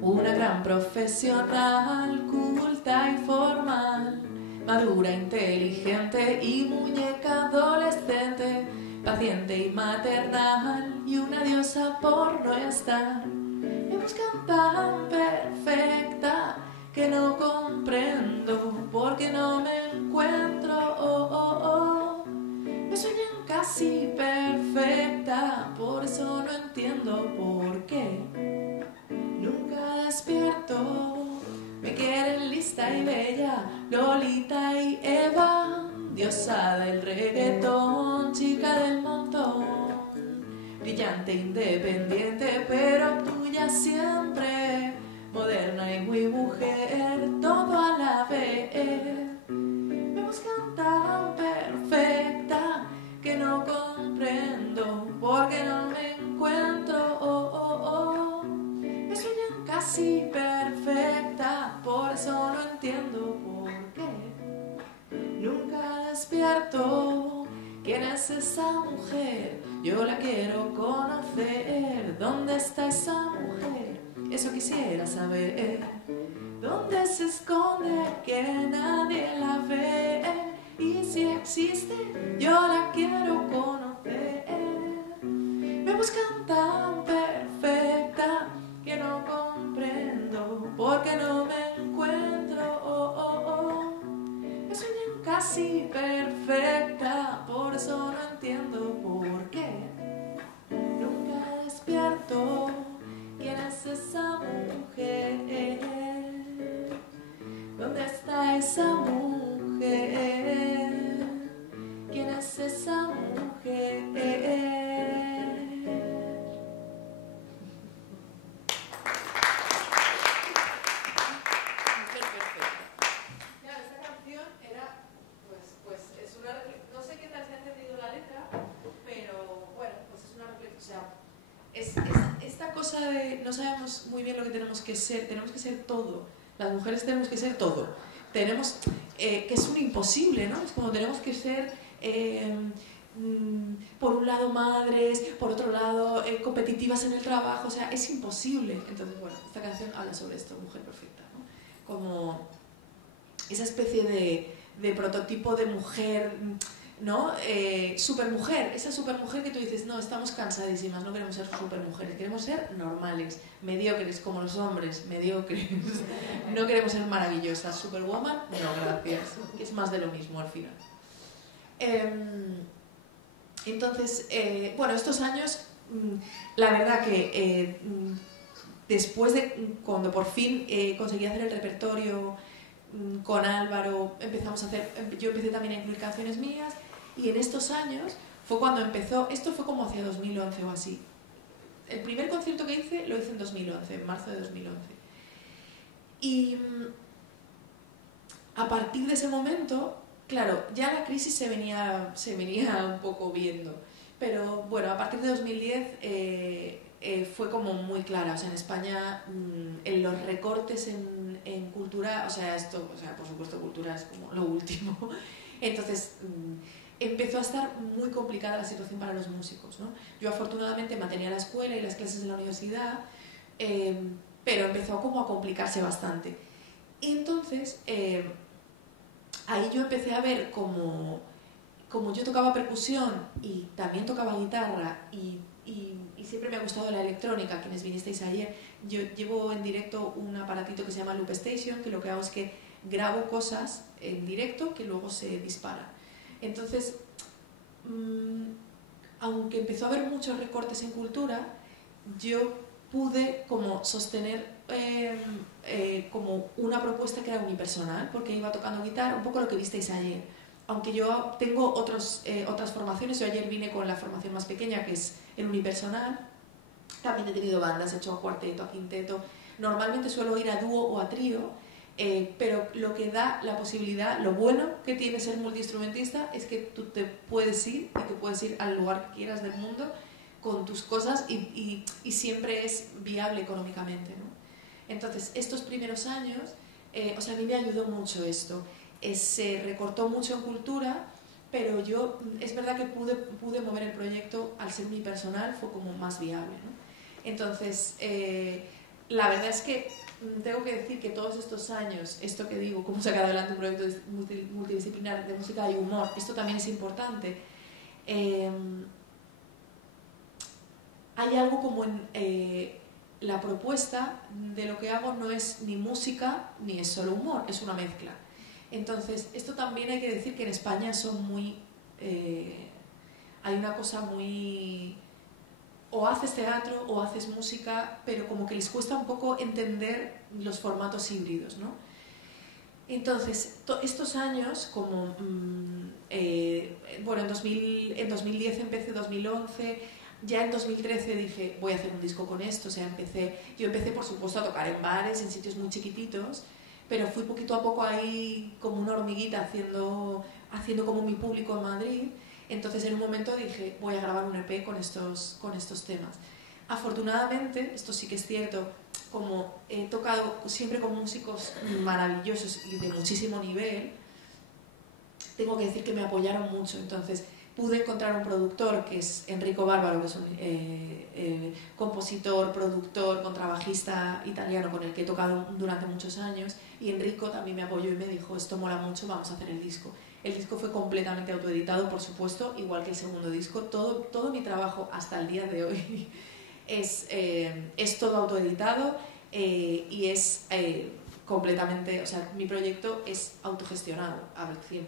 una gran profesional, culta y formal, madura, inteligente y muñeca adolescente, paciente y maternal y una diosa por no estar. Me buscan tan perfecta que no comprendo por qué no me encuentro. Me sueñan casi perfecta, por eso no entiendo por qué nunca despierto. Me quieren lista y bella, Lolita y Eva, diosa del reggaetón, chica del montón, brillante, independiente, pero tuya siempre, moderna y muy mujer, todo a la vez. Me buscan tan perfecta que no comprendo por qué no me encuentro. Me sueñan casi perfecta, por eso no entiendo por qué nunca despierto. ¿Quién es esa mujer? Yo la quiero conocer. ¿Dónde está esa mujer? Eso quisiera saber. ¿Dónde se esconde que nadie la ve? Y si existe, yo la quiero conocer. Me buscan tan perfecta que no comprendo por qué no me encuentro. Me sueñan casi perfecta, por eso no entiendo por qué nunca despierto. ¿Quién es esa mujer? ¿Dónde está esa mujer? ¿Quién es esa mujer? Esta cosa de no sabemos muy bien lo que tenemos que ser todo. Las mujeres tenemos que ser todo. Tenemos, que es un imposible, ¿no? Es como tenemos que ser, por un lado madres, por otro lado competitivas en el trabajo, o sea, es imposible. Entonces, bueno, esta canción habla sobre esto, Mujer Perfecta, ¿no? Como esa especie de prototipo de mujer, ¿no? Supermujer, esa supermujer que tú dices, no, estamos cansadísimas, no queremos ser supermujeres, queremos ser normales, mediocres como los hombres, mediocres, no queremos ser maravillosas. Superwoman, no, gracias, es más de lo mismo al final. Entonces, bueno, estos años, la verdad que después de cuando por fin conseguí hacer el repertorio con Álvaro, yo empecé también a incluir canciones mías, y en estos años fue cuando empezó, esto fue como hacia 2011 o así. El primer concierto que hice lo hice en 2011, en marzo de 2011. Y a partir de ese momento, claro, ya la crisis se venía un poco viendo, pero bueno, a partir de 2010 fue como muy clara. O sea, en España en los recortes en cultura, o sea, por supuesto cultura es como lo último, entonces empezó a estar muy complicada la situación para los músicos, ¿no? Yo afortunadamente mantenía la escuela y las clases en la universidad, pero empezó como a complicarse bastante. Y entonces ahí yo empecé a ver como yo tocaba percusión y también tocaba guitarra y siempre me ha gustado la electrónica. Quienes vinisteis ayer, yo llevo en directo un aparatito que se llama Loop Station, que lo que hago es que grabo cosas en directo que luego se disparan. Entonces, aunque empezó a haber muchos recortes en cultura, yo pude como sostener como una propuesta que era unipersonal, porque iba tocando guitarra, un poco lo que visteis ayer. Aunque yo tengo otras formaciones, yo ayer vine con la formación más pequeña, que es el unipersonal. También he tenido bandas, he hecho a cuarteto, a quinteto. Normalmente suelo ir a dúo o a trío, pero lo que da la posibilidad, lo bueno que tiene ser multiinstrumentista es que tú te puedes ir al lugar que quieras del mundo con tus cosas y siempre es viable económicamente, ¿no? Entonces, estos primeros años, a mí me ayudó mucho esto. Se recortó mucho en cultura, pero yo, es verdad que pude mover el proyecto, al ser unipersonal, fue como más viable, ¿no? Entonces, la verdad es que tengo que decir que todos estos años, esto que digo, cómo sacar adelante un proyecto multidisciplinar de música y humor, esto también es importante. Hay algo como en la propuesta de lo que hago no es ni música ni es solo humor, es una mezcla. Entonces, esto también hay que decir que en España son muy... hay una cosa muy... o haces teatro o haces música, pero como que les cuesta un poco entender los formatos híbridos, ¿no? Entonces, estos años, como... bueno, en 2010 empecé, 2011... ya en 2013 dije, voy a hacer un disco con esto. O sea, yo empecé por supuesto a tocar en bares, en sitios muy chiquititos, pero fui poquito a poco ahí como una hormiguita haciendo como mi público en Madrid. Entonces en un momento dije, voy a grabar un EP con estos temas. Afortunadamente, esto sí que es cierto, como he tocado siempre con músicos maravillosos y de muchísimo nivel, tengo que decir que me apoyaron mucho. Entonces pude encontrar un productor, que es Enrico Bárbaro, que es un compositor, productor, contrabajista italiano con el que he tocado durante muchos años, y Enrico también me apoyó y me dijo, esto mola mucho, vamos a hacer el disco. El disco fue completamente autoeditado, por supuesto, igual que el segundo disco. Todo mi trabajo hasta el día de hoy es todo autoeditado y es completamente, o sea, mi proyecto es autogestionado al 100%.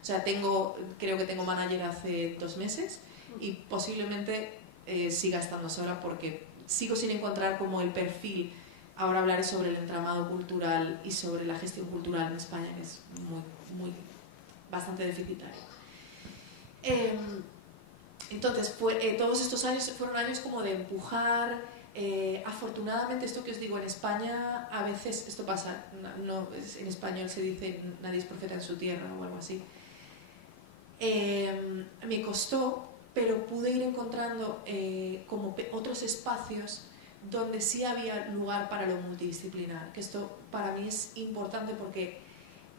O sea, creo que tengo manager hace 2 meses y posiblemente siga estando sola porque sigo sin encontrar como el perfil. Ahora hablaré sobre el entramado cultural y sobre la gestión cultural en España, que es bastante deficitario. Entonces, todos estos años fueron años como de empujar. Afortunadamente, esto que os digo, en España a veces esto pasa, en español se dice nadie es profeta en su tierra o algo así. Me costó, pero pude ir encontrando como otros espacios donde sí había lugar para lo multidisciplinar, que esto para mí es importante porque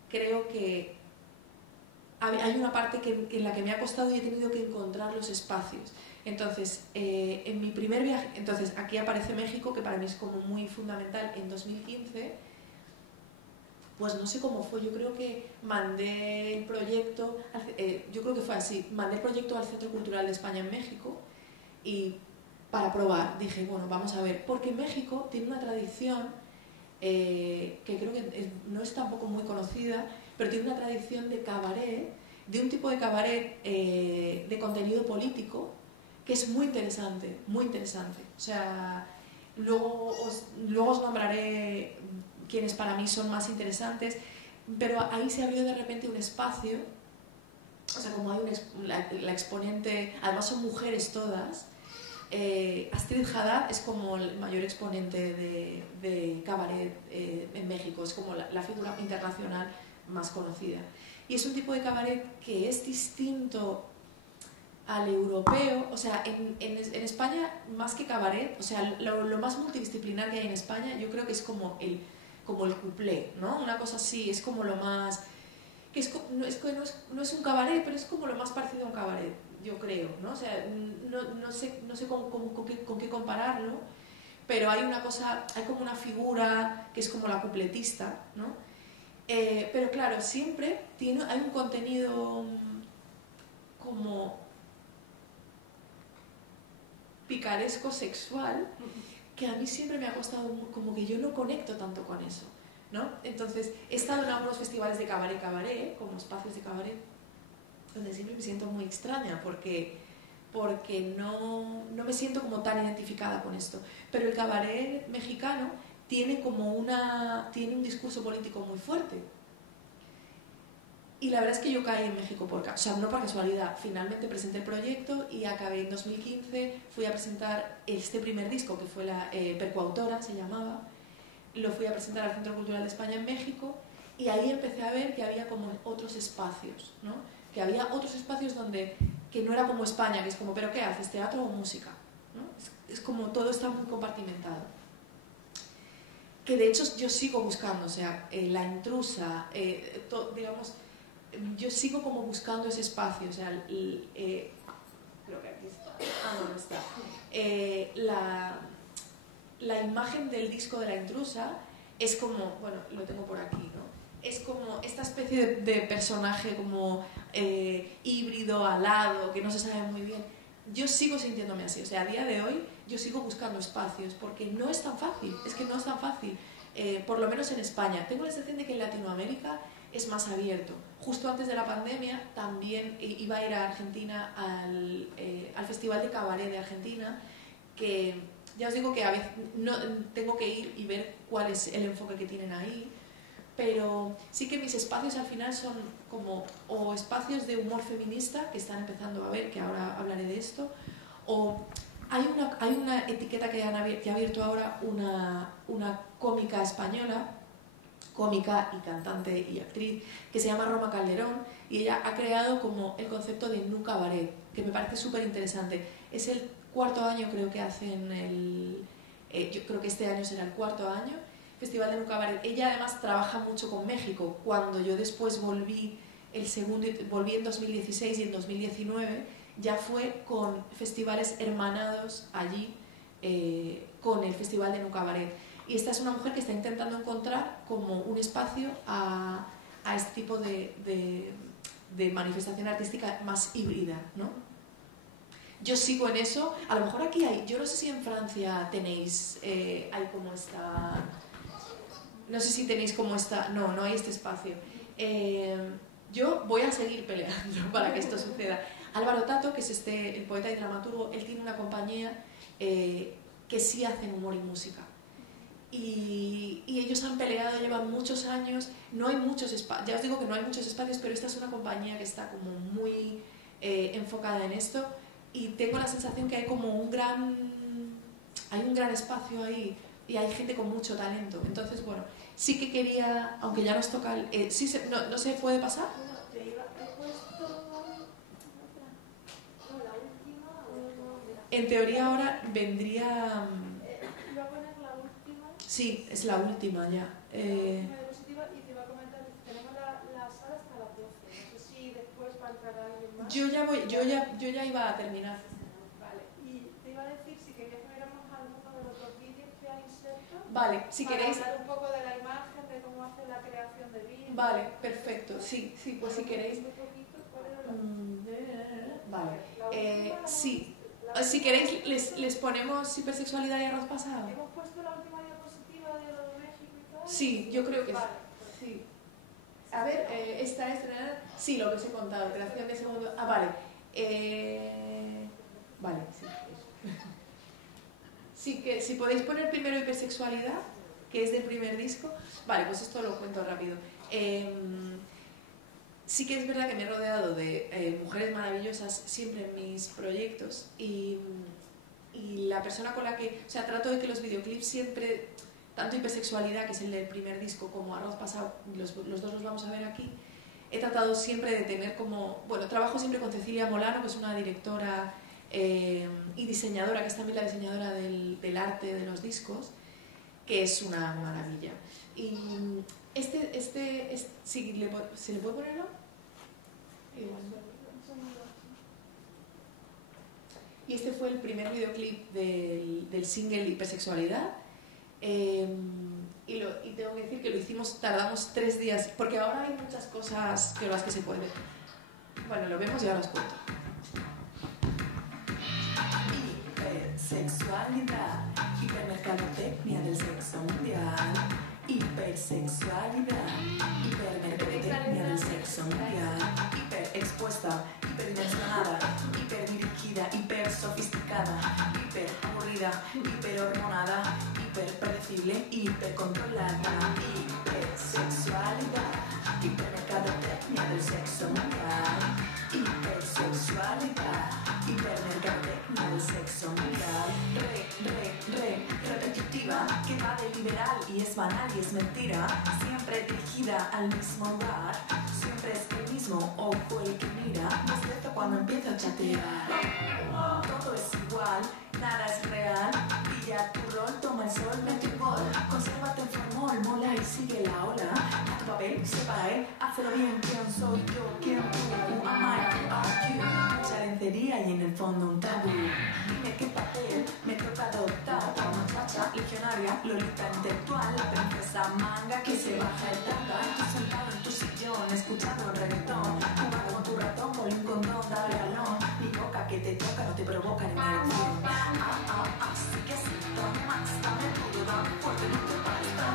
creo que hay una parte en la que me ha costado y he tenido que encontrar los espacios. Entonces, en mi primer viaje, entonces aquí aparece México, que para mí es como muy fundamental. En 2015, pues no sé cómo fue, yo creo que mandé el proyecto, yo creo que fue así, mandé el proyecto al Centro Cultural de España en México y para probar, dije, bueno, vamos a ver, porque México tiene una tradición que creo que no es tampoco muy conocida, pero tiene una tradición de cabaret, de un tipo de cabaret de contenido político, que es muy interesante, muy interesante. O sea, luego os nombraré quienes para mí son más interesantes, pero ahí se abrió de repente un espacio, o sea, como hay la exponente, además son mujeres todas. Astrid Haddad es como el mayor exponente de cabaret en México, es como la figura internacional más conocida. Y es un tipo de cabaret que es distinto al europeo, o sea, en España más que cabaret, o sea, lo más multidisciplinar que hay en España yo creo que es como el cuplé, ¿no? Una cosa así, es como lo más... que no es un cabaret, pero es como lo más parecido a un cabaret, yo creo, ¿no? O sea, no sé con qué compararlo, pero hay una cosa, hay como una figura que es como la cupletista, ¿no? Pero claro, siempre hay un contenido como picaresco sexual que a mí siempre me ha costado, como que yo no conecto tanto con eso, ¿no? Entonces, he estado en algunos festivales de cabaret, como espacios de cabaret, donde siempre me siento muy extraña porque no me siento como tan identificada con esto. Pero el cabaret mexicano tiene un discurso político muy fuerte. Y la verdad es que yo caí en México no por casualidad. Finalmente presenté el proyecto y acabé en 2015, fui a presentar este primer disco, que fue la Percoautora, se llamaba. Lo fui a presentar al Centro Cultural de España en México y ahí empecé a ver que había como otros espacios, ¿no? Que había otros espacios que no era como España, que es como, ¿pero qué haces? ¿Teatro o música? ¿No? Es como todo está muy compartimentado. Que de hecho yo sigo buscando, o sea, La Intrusa, digamos, yo sigo como buscando ese espacio, o sea, creo que aquí está, no está. La imagen del disco de La Intrusa es como, bueno, lo tengo por aquí, ¿no? Es como esta especie de personaje como híbrido, alado, que no se sabe muy bien. Yo sigo sintiéndome así, o sea, a día de hoy yo sigo buscando espacios porque no es tan fácil, es que no es tan fácil, por lo menos en España. Tengo la sensación de que en Latinoamérica es más abierto. Justo antes de la pandemia también iba a ir a Argentina al Festival de Cabaret de Argentina, que ya os digo que a veces no, tengo que ir y ver cuál es el enfoque que tienen ahí, pero sí que mis espacios al final son como o espacios de humor feminista que están empezando a ver, que ahora hablaré de esto, o hay una etiqueta que ha abierto ahora una cómica española, cómica y cantante y actriz, que se llama Roma Calderón, y ella ha creado como el concepto de Nu Cabaret, que me parece súper interesante. Es el cuarto año creo que hacen yo creo que este año será el cuarto año, Festival de Nu Cabaret. Ella además trabaja mucho con México. Cuando yo después volví en 2016 y en 2019, ya fue con festivales hermanados allí, con el Festival de Nu Cabaret. Y esta es una mujer que está intentando encontrar como un espacio a este tipo de manifestación artística más híbrida, ¿no? Yo sigo en eso. A lo mejor aquí hay, yo no sé si en Francia tenéis, hay como esta, no sé si tenéis como esta, no hay este espacio. Yo voy a seguir peleando para que esto suceda. Álvaro Tato, que es el poeta y dramaturgo, él tiene una compañía que sí hacen humor y música. Y ellos han peleado, llevan muchos años, no hay muchos espacios, ya os digo que no hay muchos espacios, pero esta es una compañía que está como muy enfocada en esto, y tengo la sensación que hay como un gran espacio ahí, y hay gente con mucho talento. Entonces, bueno, sí que quería, aunque ya nos toca, no se puede pasar. En teoría ahora vendría... Sí, es la última ya. Y te iba a comentar, tenemos la sala hasta las 12. No sé si después va a entrar alguien más. Yo ya iba a terminar. Vale, y te iba a decir si querías que viéramos alguno de los dos vídeos que hay insertos. Vale, si queréis. Hablar un poco de la imagen, de cómo hace la creación de vídeos. Vale, perfecto. Sí, pues si queréis. Muy poquito, ¿cuál era Vale. Sí. Si queréis, les ponemos hipersexualidad y arroz pasado. ¿Hemos puesto la última diapositiva de lo de México y todo? Sí, yo creo que vale. sí. A ver, esta es... Sí, lo que os he contado, creación de segundo... Vale. Vale, sí. Sí, que si podéis poner primero hipersexualidad, que es del primer disco. Vale, pues esto lo cuento rápido. Sí que es verdad que me he rodeado de mujeres maravillosas siempre en mis proyectos y la persona con la que... O sea, trato de que los videoclips siempre, tanto hipersexualidad, que es el del primer disco, como Arroz Pasado, los dos los vamos a ver aquí, he tratado siempre de tener como... Bueno, trabajo siempre con Cecilia Molano, que es una directora y diseñadora, que es también la diseñadora del arte de los discos, que es una maravilla. Y sí, ¿se le puede ponerlo? Y este fue el primer videoclip del single Hipersexualidad. Y tengo que decir que lo hicimos, tardamos 3 días, porque ahora hay muchas cosas que las que se pueden. Bueno, lo vemos y ahora os cuento. Hipersexualidad, hipermercadotecnia del sexo mundial. Hipersexualidad, hipermercadotecnia del sexo mundial. Hiperexpuesta, hiperdimensionada, hiperdirigida, hipersofisticada, hiperaburrida, hiperhormonada, hiperpredecible, hipercontrolada. Hipersexualidad, hipermercadotecnia del sexo mundial. Hipersexualidad, hipermercadotecnia del sexo mundial. Repetitiva, que va de liberal y es banal y es mentira. Siempre dirigida al mismo lugar. Siempre es el mismo ojo el que mira. Excepto cuando empieza a chatear. Todo es igual, nada es real. Pilla tu rol, toma el sol, mete un gol. Consérvate en formol, mola y sigue la ola. A tu papel, separa él, hazlo bien. ¿Quién soy yo? ¿Quién tú? Who am I? Who are you? Mucha lencería y en el fondo un tabú. Dime qué papel me toca adoptar. La muchacha legionaria, lolita intelectual, la princesa manga que se baja el tanga. Tú sentado en tu sillón, escuchando el reggaetón, jugando con tu ratón, con un condón, dale balón. Mi boca que te toca no te provoca ni erección. Así que sí, dame más, dame duro, dame fuerte, no te pares, ya.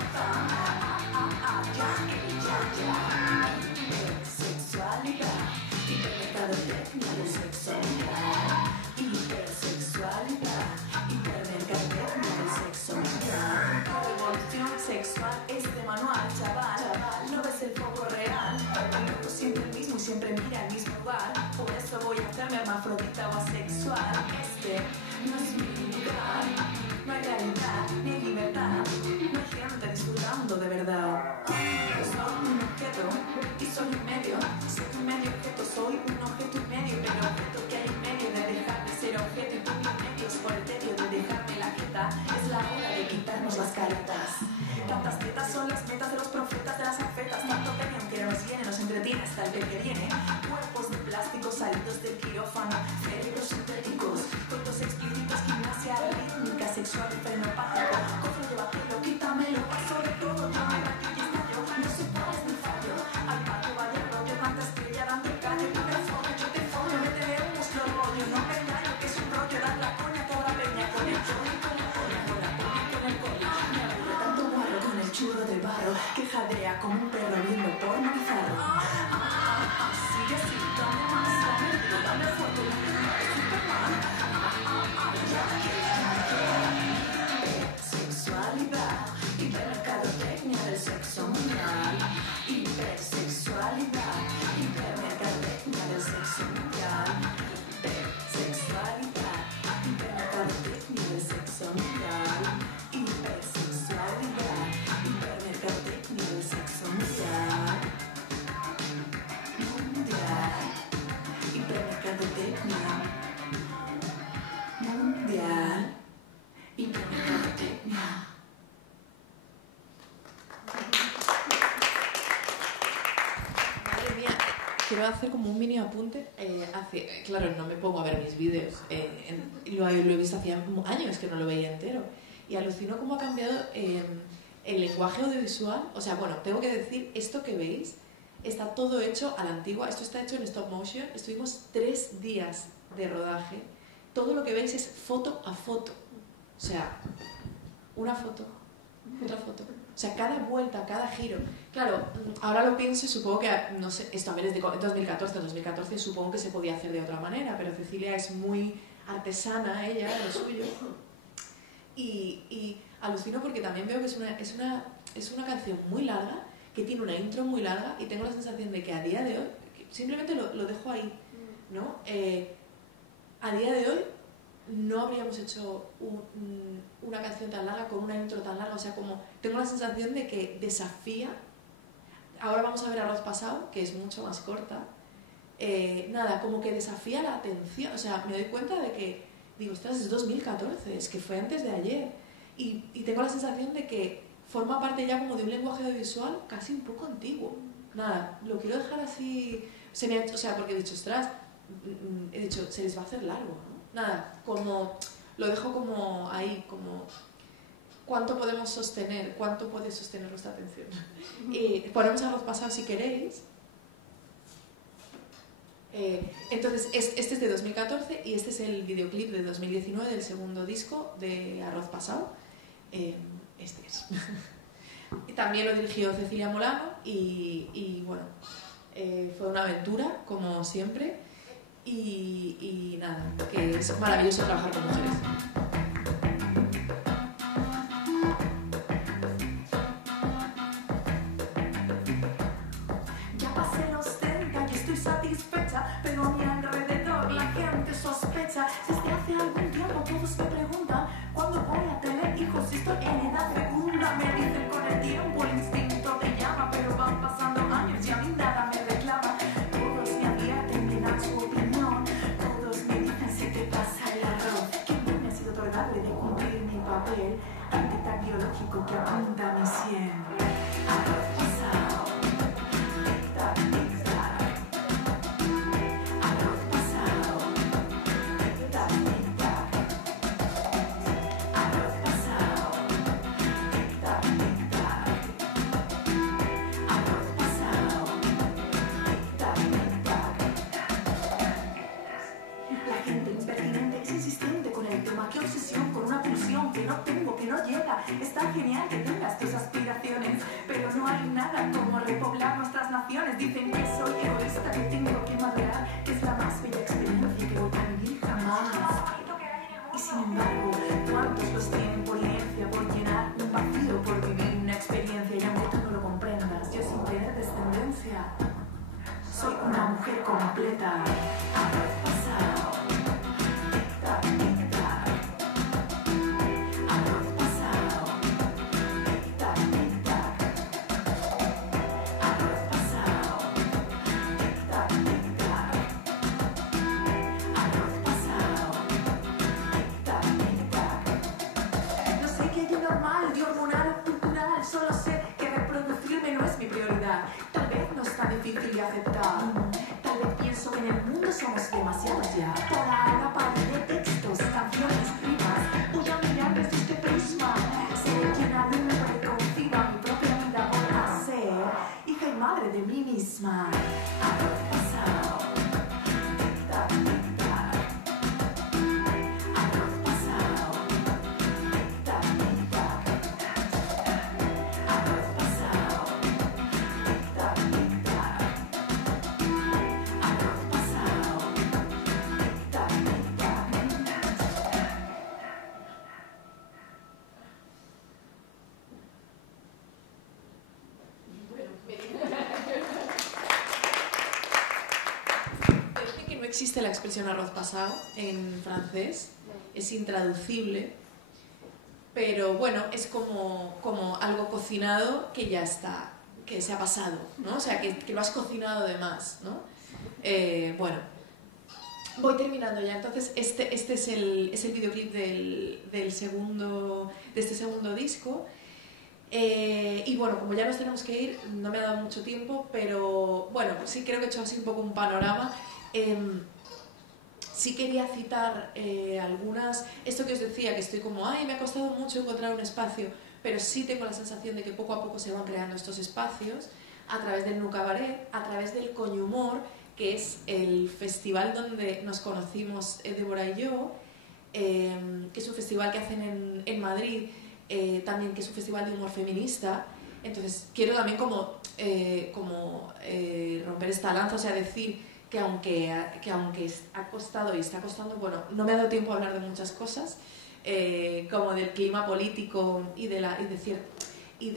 Hipersexualidad, hipermercadotecnia del sexo mundial. Hipersexualidad, hipermercadotecnia del sexo mundial. La revolución sexual es de manual, chaval. No ves el foco real. El loco siempre el mismo y siempre mira al mismo lugar. Por eso voy a hacerme hermafrodita o asexual. Este no es mi lugar. No hay realidad ni libertad. No hay gente disfrutando de verdad. Soy un objeto y soy un medio. Soy un medio objeto, soy un objeto y medio. Pero objeto que hay en medio de dejar de ser objeto y tú medios por el tedio de dejarme la jeta. Es la hora de quitarnos las caretas. Tantas tetas son las metas de los profetas de las afetas. Tanto cañón que nos viene, nos entretiene hasta el que viene. Cuerpos de plástico salidos del quirófano. Cerebros sintéticos, coitos explícitos, gimnasia rítmica, sexual y frenopático. Cofre de vacío, quítamelo, paso de todo. Yo me rayo y estallo, no sé cuál es mi fallo. Al patio vaya rollo, tanta estrella dando el callo. Tú me follo, yo te follo, me te veo un muslo rollo. No me engaño que es un rollo, dar la coña toda la peña con el chorro y con la coña, con la coña y con el coño. Me aburre tanto guarro con el churro de barro que jadea como un perro viendo porno bizarro. Así que sí, dame más, dame duro, dame fuerte, dame Superman. Hipersexualidad, hipermercadotecnia del sexo mundial. Hipersexualidad, hipermercadotecnia del sexo mundial. Hipersexualidad, hipermercadotecnia del sexo mundial. Hipersexualidad, hipermercadotecnia del sexo mundial. Mundial, hipermercadotecnia mundial, hipermercadotecnia. Madre mía, quiero hacer como un mini apunte. Claro, no me pongo a ver mis vídeos. Lo he visto hacía años que no lo veía entero. Y alucino cómo ha cambiado el lenguaje audiovisual. O sea, bueno, tengo que decir, esto que veis está todo hecho a la antigua. Esto está hecho en stop motion. Estuvimos 3 días de rodaje. Todo lo que veis es foto a foto. O sea, una foto, otra foto. O sea, cada vuelta, cada giro. Claro, ahora lo pienso y supongo que, no sé, esto a ver, es de 2014 supongo que se podía hacer de otra manera, pero Cecilia es muy artesana, ella, lo suyo. y alucino porque también veo que es una canción muy larga, que tiene una intro muy larga, y tengo la sensación de que a día de hoy, simplemente lo dejo ahí, ¿no? A día de hoy no habríamos hecho una canción tan larga con una intro tan larga, o sea, como tengo la sensación de que desafía. Ahora vamos a ver Arroz Pasado, que es mucho más corta. Nada, como que desafía la atención, o sea, me doy cuenta de que, digo, ostras, es 2014, es que fue antes de ayer, y tengo la sensación de que forma parte ya como de un lenguaje audiovisual casi un poco antiguo. Nada, lo quiero dejar así, o sea, porque he dicho, ostras, he dicho, se les va a hacer largo, ¿no? Nada, como, lo dejo como ahí, como, ¿cuánto podemos sostener? ¿Cuánto puede sostener nuestra atención? Ponemos Arroz Pasado si queréis. Entonces, este es de 2014 y este es el videoclip de 2019 del segundo disco de Arroz Pasado. Este es. También lo dirigió Cecilia Molano y bueno, fue una aventura, como siempre, y nada, que es maravilloso trabajar con mujeres. Ya pasé los 30 y estoy satisfecha, pero a mi alrededor la gente sospecha. Desde hace algún tiempo todos me preguntan ¿cuándo voy a tener hijos? Si estoy en edad fecunda. Me dicen con el tiempo el instinto te llama, pero van pasando años y a mí nada me reclama. Todos me advierten, me dan su opinión, todos me dicen se te pasa el arroz, que a mí me ha sido otorgado de cumplir mi papel, tan biológico que apunta a mi sien. Arroz pasado. Está genial que tengas tus aspiraciones, pero no hay nada como repoblar nuestras naciones. Dicen que soy egoísta, que tengo que madurar, que es la más bella experiencia que voy a vivir jamás. Y sin embargo, ¿cuántos los tienen por inercia, por llenar un vacío, por vivir una experiencia? Y aunque tú no lo comprendas, yo sin tener descendencia soy una mujer completa. Arroz pasado. Solo sé que reproducirme no es mi prioridad. Tal vez no es tan difícil de aceptar. Tal vez pienso que en el mundo somos demasiados ya. Toda una parte de textos, canciones, rimas. Voy a mirar desde este prisma. Seré quien alumbra y conciba mi propia vida. Voy a ser hija y madre de mí misma. Arroz pasado. Existe la expresión arroz pasado en francés, es intraducible, pero bueno, es como algo cocinado que ya está, que se ha pasado, ¿no? O sea, que lo has cocinado de más, ¿no? Bueno, voy terminando ya. Entonces, este es el videoclip de este segundo disco. Y bueno, como ya nos tenemos que ir, no me ha dado mucho tiempo, pero bueno, sí creo que he hecho así un poco un panorama. Sí quería citar algunas, esto que os decía, que estoy como, me ha costado mucho encontrar un espacio, pero sí tengo la sensación de que poco a poco se van creando estos espacios a través del Nu Cabaret, a través del Coñhumor, que es el festival donde nos conocimos Débora y yo, que es un festival que hacen en Madrid, también que es un festival de humor feminista. Entonces quiero también como romper esta lanza, o sea, decir que aunque ha costado y está costando, bueno, no me ha dado tiempo a hablar de muchas cosas, como del clima político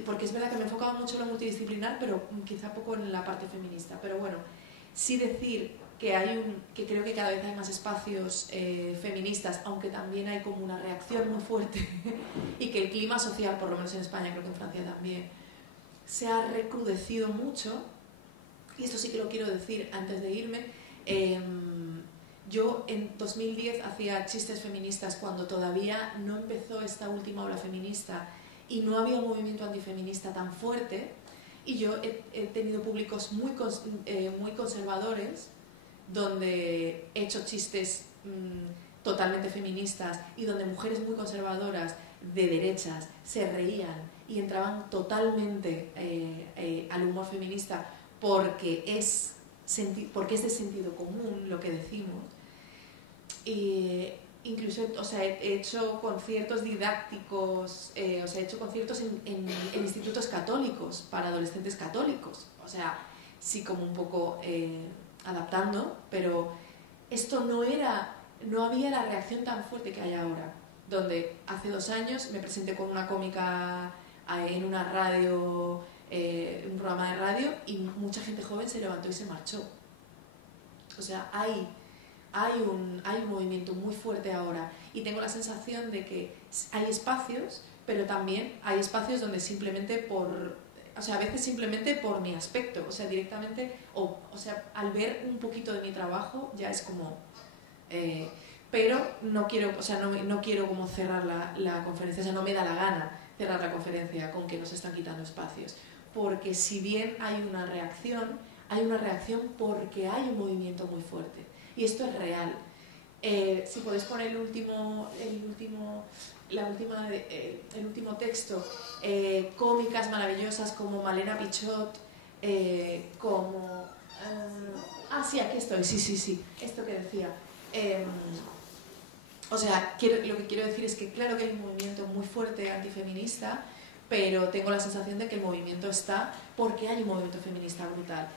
porque es verdad que me enfocaba mucho en lo multidisciplinar, pero quizá poco en la parte feminista. Pero bueno, sí decir que creo que cada vez hay más espacios feministas, aunque también hay como una reacción muy fuerte y que el clima social, por lo menos en España, creo que en Francia también, se ha recrudecido mucho. Y esto sí que lo quiero decir antes de irme. Yo en 2010 hacía chistes feministas cuando todavía no empezó esta última ola feminista y no había un movimiento antifeminista tan fuerte, y yo he tenido públicos muy conservadores donde he hecho chistes totalmente feministas y donde mujeres muy conservadoras de derechas se reían y entraban totalmente al humor feminista porque es de sentido común lo que decimos. Incluso, o sea, he hecho conciertos didácticos, o sea, he hecho conciertos en institutos católicos para adolescentes católicos, o sea, sí, como un poco adaptando, pero esto no había la reacción tan fuerte que hay ahora, donde hace 2 años me presenté con una cómica en una radio, un programa de radio, y mucha gente joven se levantó y se marchó. O sea, hay un movimiento muy fuerte ahora, y tengo la sensación de que hay espacios, pero también hay espacios donde simplemente a veces simplemente por mi aspecto, o sea, directamente, o sea, al ver un poquito de mi trabajo ya es como... pero no quiero, o sea, no quiero como cerrar la conferencia, o sea, no me da la gana cerrar la conferencia con que nos están quitando espacios, porque si bien hay una reacción porque hay un movimiento muy fuerte. Y esto es real. Si podéis poner el último texto, cómicas maravillosas como Malena Pichot, como... sí, aquí estoy, sí, esto que decía. O sea, lo que quiero decir es que claro que hay un movimiento muy fuerte antifeminista, pero tengo la sensación de que el movimiento está porque hay un movimiento feminista brutal.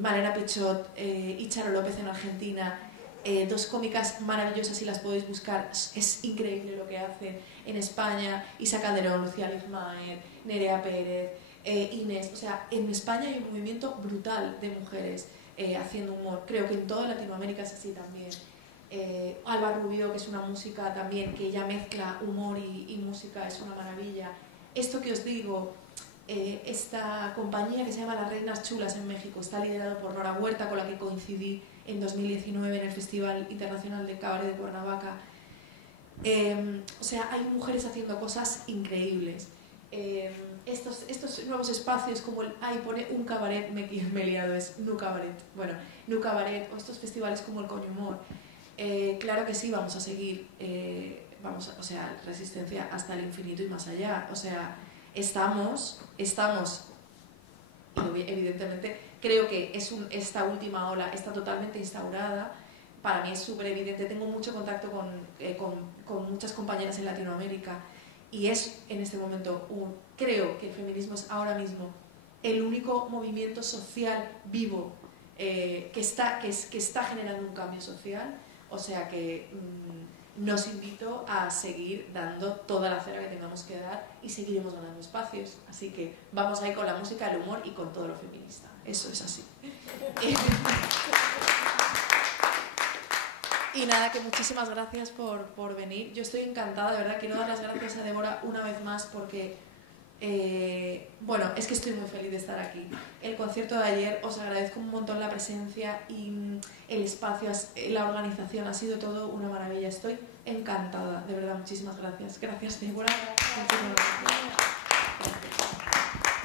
Malena Pichot y Charo López en Argentina, 2 cómicas maravillosas, si las podéis buscar, es increíble lo que hacen. En España, Isa Calderón, Lucía Lizmaer, Nerea Pérez, Inés, o sea, en España hay un movimiento brutal de mujeres haciendo humor. Creo que en toda Latinoamérica es así también. Alba Rubio, que es una música también que ella mezcla humor y música, es una maravilla. Esto que os digo, esta compañía que se llama Las Reinas Chulas en México está liderado por Nora Huerta, con la que coincidí en 2019 en el Festival Internacional de Cabaret de Cuernavaca. O sea, hay mujeres haciendo cosas increíbles. Estos nuevos espacios como pone un cabaret, me he liado, es Nu Cabaret, bueno, Nu Cabaret, o estos festivales como el Coño Humor. Claro que sí, vamos a seguir, o sea, resistencia hasta el infinito y más allá. O sea, estamos y evidentemente creo que esta última ola está totalmente instaurada. Para mí es súper evidente, tengo mucho contacto con muchas compañeras en Latinoamérica, y es en este momento, creo que el feminismo es ahora mismo el único movimiento social vivo que está generando un cambio social. O sea que nos invito a seguir dando toda la cera que tengamos que dar, y seguiremos ganando espacios. Así que vamos ahí con la música, el humor y con todo lo feminista. Eso es así. Y nada, que muchísimas gracias por venir. Yo estoy encantada, de verdad. Quiero dar las gracias a Débora una vez más porque... bueno, es que estoy muy feliz de estar aquí. El concierto de ayer, os agradezco un montón la presencia y el espacio, la organización, ha sido todo una maravilla. Estoy encantada, de verdad, muchísimas gracias. Gracias, Débora.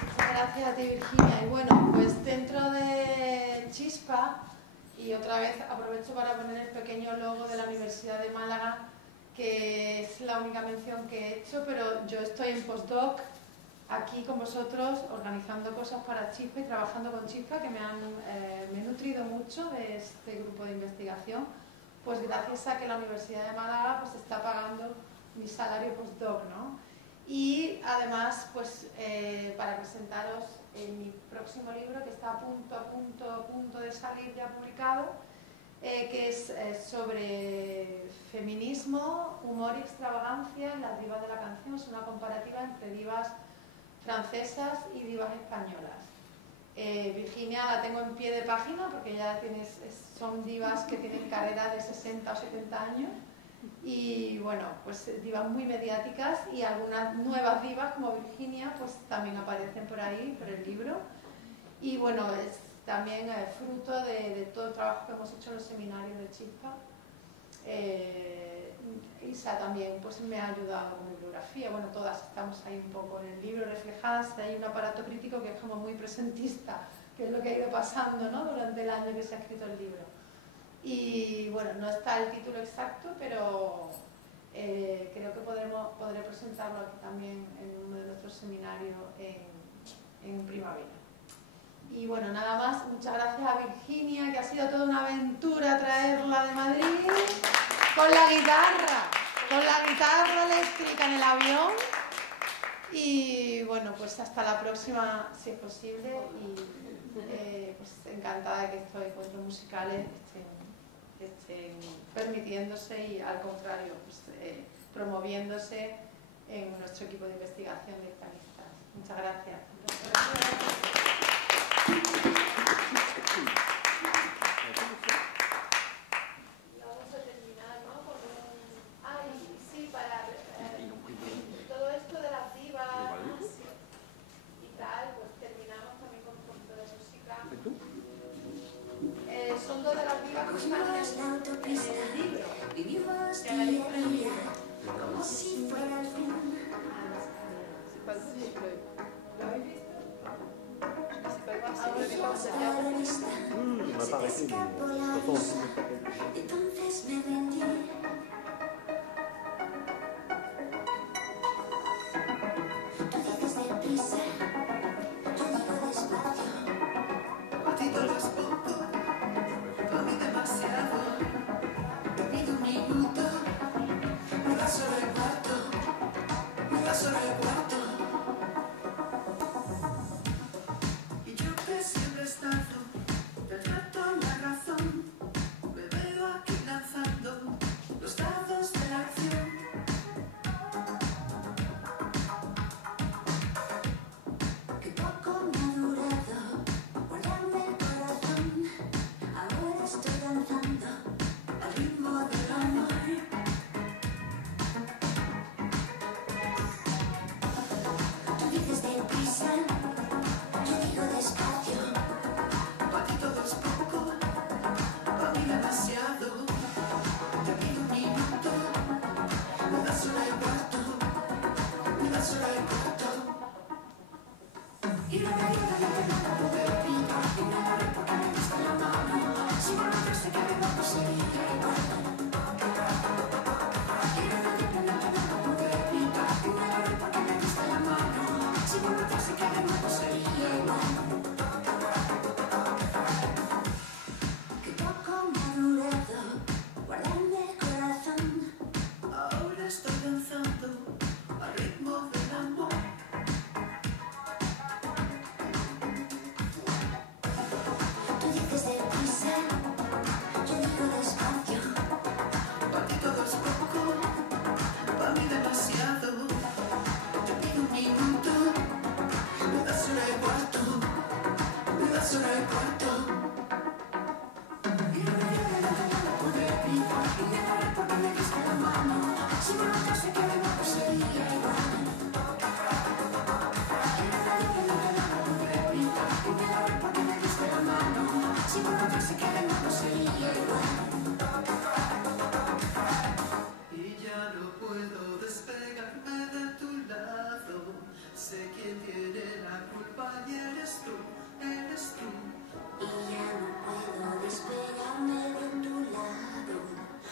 Muchas gracias a ti, Virginia. Y bueno, pues dentro de Chispa, y otra vez aprovecho para poner el pequeño logo de la Universidad de Málaga, que es la única mención que he hecho, pero yo estoy en postdoc aquí con vosotros organizando cosas para Chispa y trabajando con Chispa, que me he nutrido mucho de este grupo de investigación, pues gracias a que la Universidad de Málaga pues está pagando mi salario postdoc, ¿no? Y además, pues para presentaros mi próximo libro, que está a punto de salir ya publicado, que es sobre feminismo, humor y extravagancia en las divas de la canción. Es una comparativa entre divas francesas y divas españolas. Virginia la tengo en pie de página porque ya son divas que tienen carreras de 60 o 70 años y bueno, pues divas muy mediáticas, y algunas nuevas divas como Virginia pues también aparecen por ahí, por el libro. Y bueno, es también fruto de todo el trabajo que hemos hecho en los seminarios de Chispa. Isa también pues me ha ayudado con bibliografía. Bueno, todas estamos ahí un poco en el libro reflejadas. Hay un aparato crítico que es como muy presentista, que es lo que ha ido pasando, ¿no?, durante el año que se ha escrito el libro. Y bueno, no está el título exacto, pero creo que podré presentarlo aquí también en uno de nuestros seminarios en primavera. Y bueno, nada más, muchas gracias a Virginia, que ha sido toda una aventura traerla de Madrid con la guitarra eléctrica en el avión. Y bueno, pues hasta la próxima, si es posible, y pues encantada de que estos encuentros musicales estén permitiéndose y al contrario, pues, promoviéndose en nuestro equipo de investigación de pianistas. Muchas gracias. Vamos a terminar, ¿no?, con sí, para todo esto de las divas y tal, pues terminamos también con un poquito de música. Son dos de las divas que están en el libro. Vivimos día a día, como si fuera el fin. ¿Lo habéis visto? Me parece que entonces me rendí. Tú dices deprisa, yo digo despacio. A ti todo es poco, a mí demasiado. Te pido un minuto, me das solo el cuarto, me das solo el cuarto. Y yo que siempre he estado del rato la razón, me veo aquí lanzando los dados de la acción. Que poco me ha durado guardarme el corazón. Ahora estoy danzando al ritmo del amor. Tú dices deprisa, yo digo despacio. A ti todo es poco, a mí demasiado. Te pido un minuto, me das solo el cuarto, me das solo el cuarto. Y no me digas nada, baby, y me agarré porque me diste la mano. Si no me dijiste que me no sería igual. Y no me digas nada, baby, y me agarré porque me diste la mano. Si no me dijiste que me no sería igual. Que poco me ha durado guardarme el corazón. Ahora estoy danzando al ritmo del amor. Tú dices deprisa, yo digo despacio. Para ti todo es poco, para mí demasiado. Te pido un minuto, me das solo el cuarto, me das solo el cuarto. Y no me digas nada, baby, y me agarré porque me diste la mano. Si me notaste que me no sería igual. Y no me digas nada, baby, y me agarré porque me diste la mano. Si me notaste que me no sería igual. Y ya no puedo despegarme de tu lado. Sé quién tiene la culpa y eres tú, eres tú. Y ya no puedo despegarme de tu lado.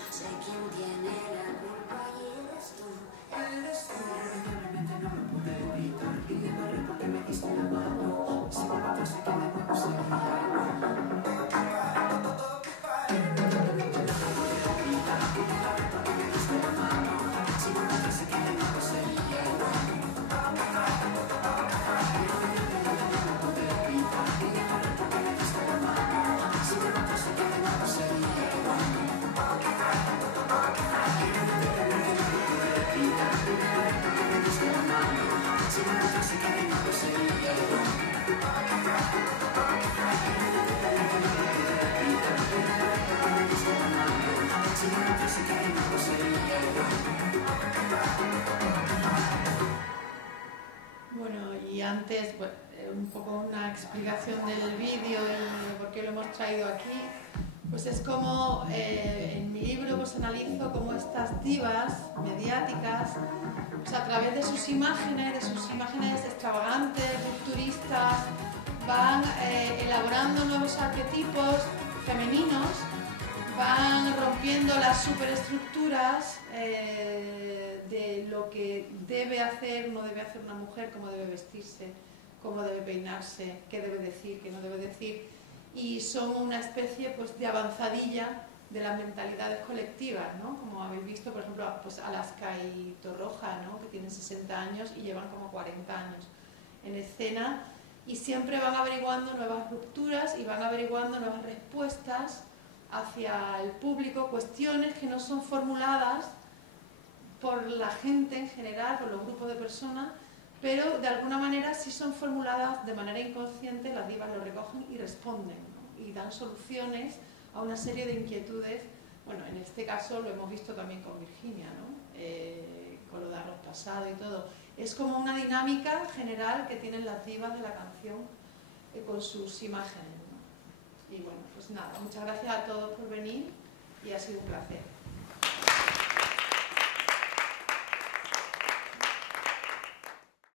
Sé quién tiene la culpa y eres tú. Eres tú. Lamentablemente no lo pude evitar y me agarré porque me diste la mano. Si me notaste que me no sería igual. Bueno, y antes, bueno, un poco una explicación del vídeo y de por qué lo hemos traído aquí. Pues es como en mi libro pues analizo cómo estas divas mediáticas, pues a través de sus imágenes extravagantes, rupturistas, van elaborando nuevos arquetipos femeninos, van rompiendo las superestructuras de lo que debe hacer, no debe hacer una mujer, cómo debe vestirse, cómo debe peinarse, qué debe decir, qué no debe decir. Y son una especie pues, de avanzadilla de las mentalidades colectivas, ¿no? Como habéis visto, por ejemplo, pues Alaska y Torroja, ¿no? Que tienen 60 años y llevan como 40 años en escena, y siempre van averiguando nuevas rupturas y van averiguando nuevas respuestas hacia el público, cuestiones que no son formuladas por la gente en general, por los grupos de personas, pero de alguna manera sí son formuladas de manera inconsciente, las divas lo recogen y responden, ¿no? Y dan soluciones a una serie de inquietudes. Bueno, en este caso lo hemos visto también con Virginia, ¿no? Con lo de Arroz Pasado y todo. Es como una dinámica general que tienen las divas de la canción con sus imágenes, ¿no? Y bueno, pues nada, muchas gracias a todos por venir y ha sido un placer.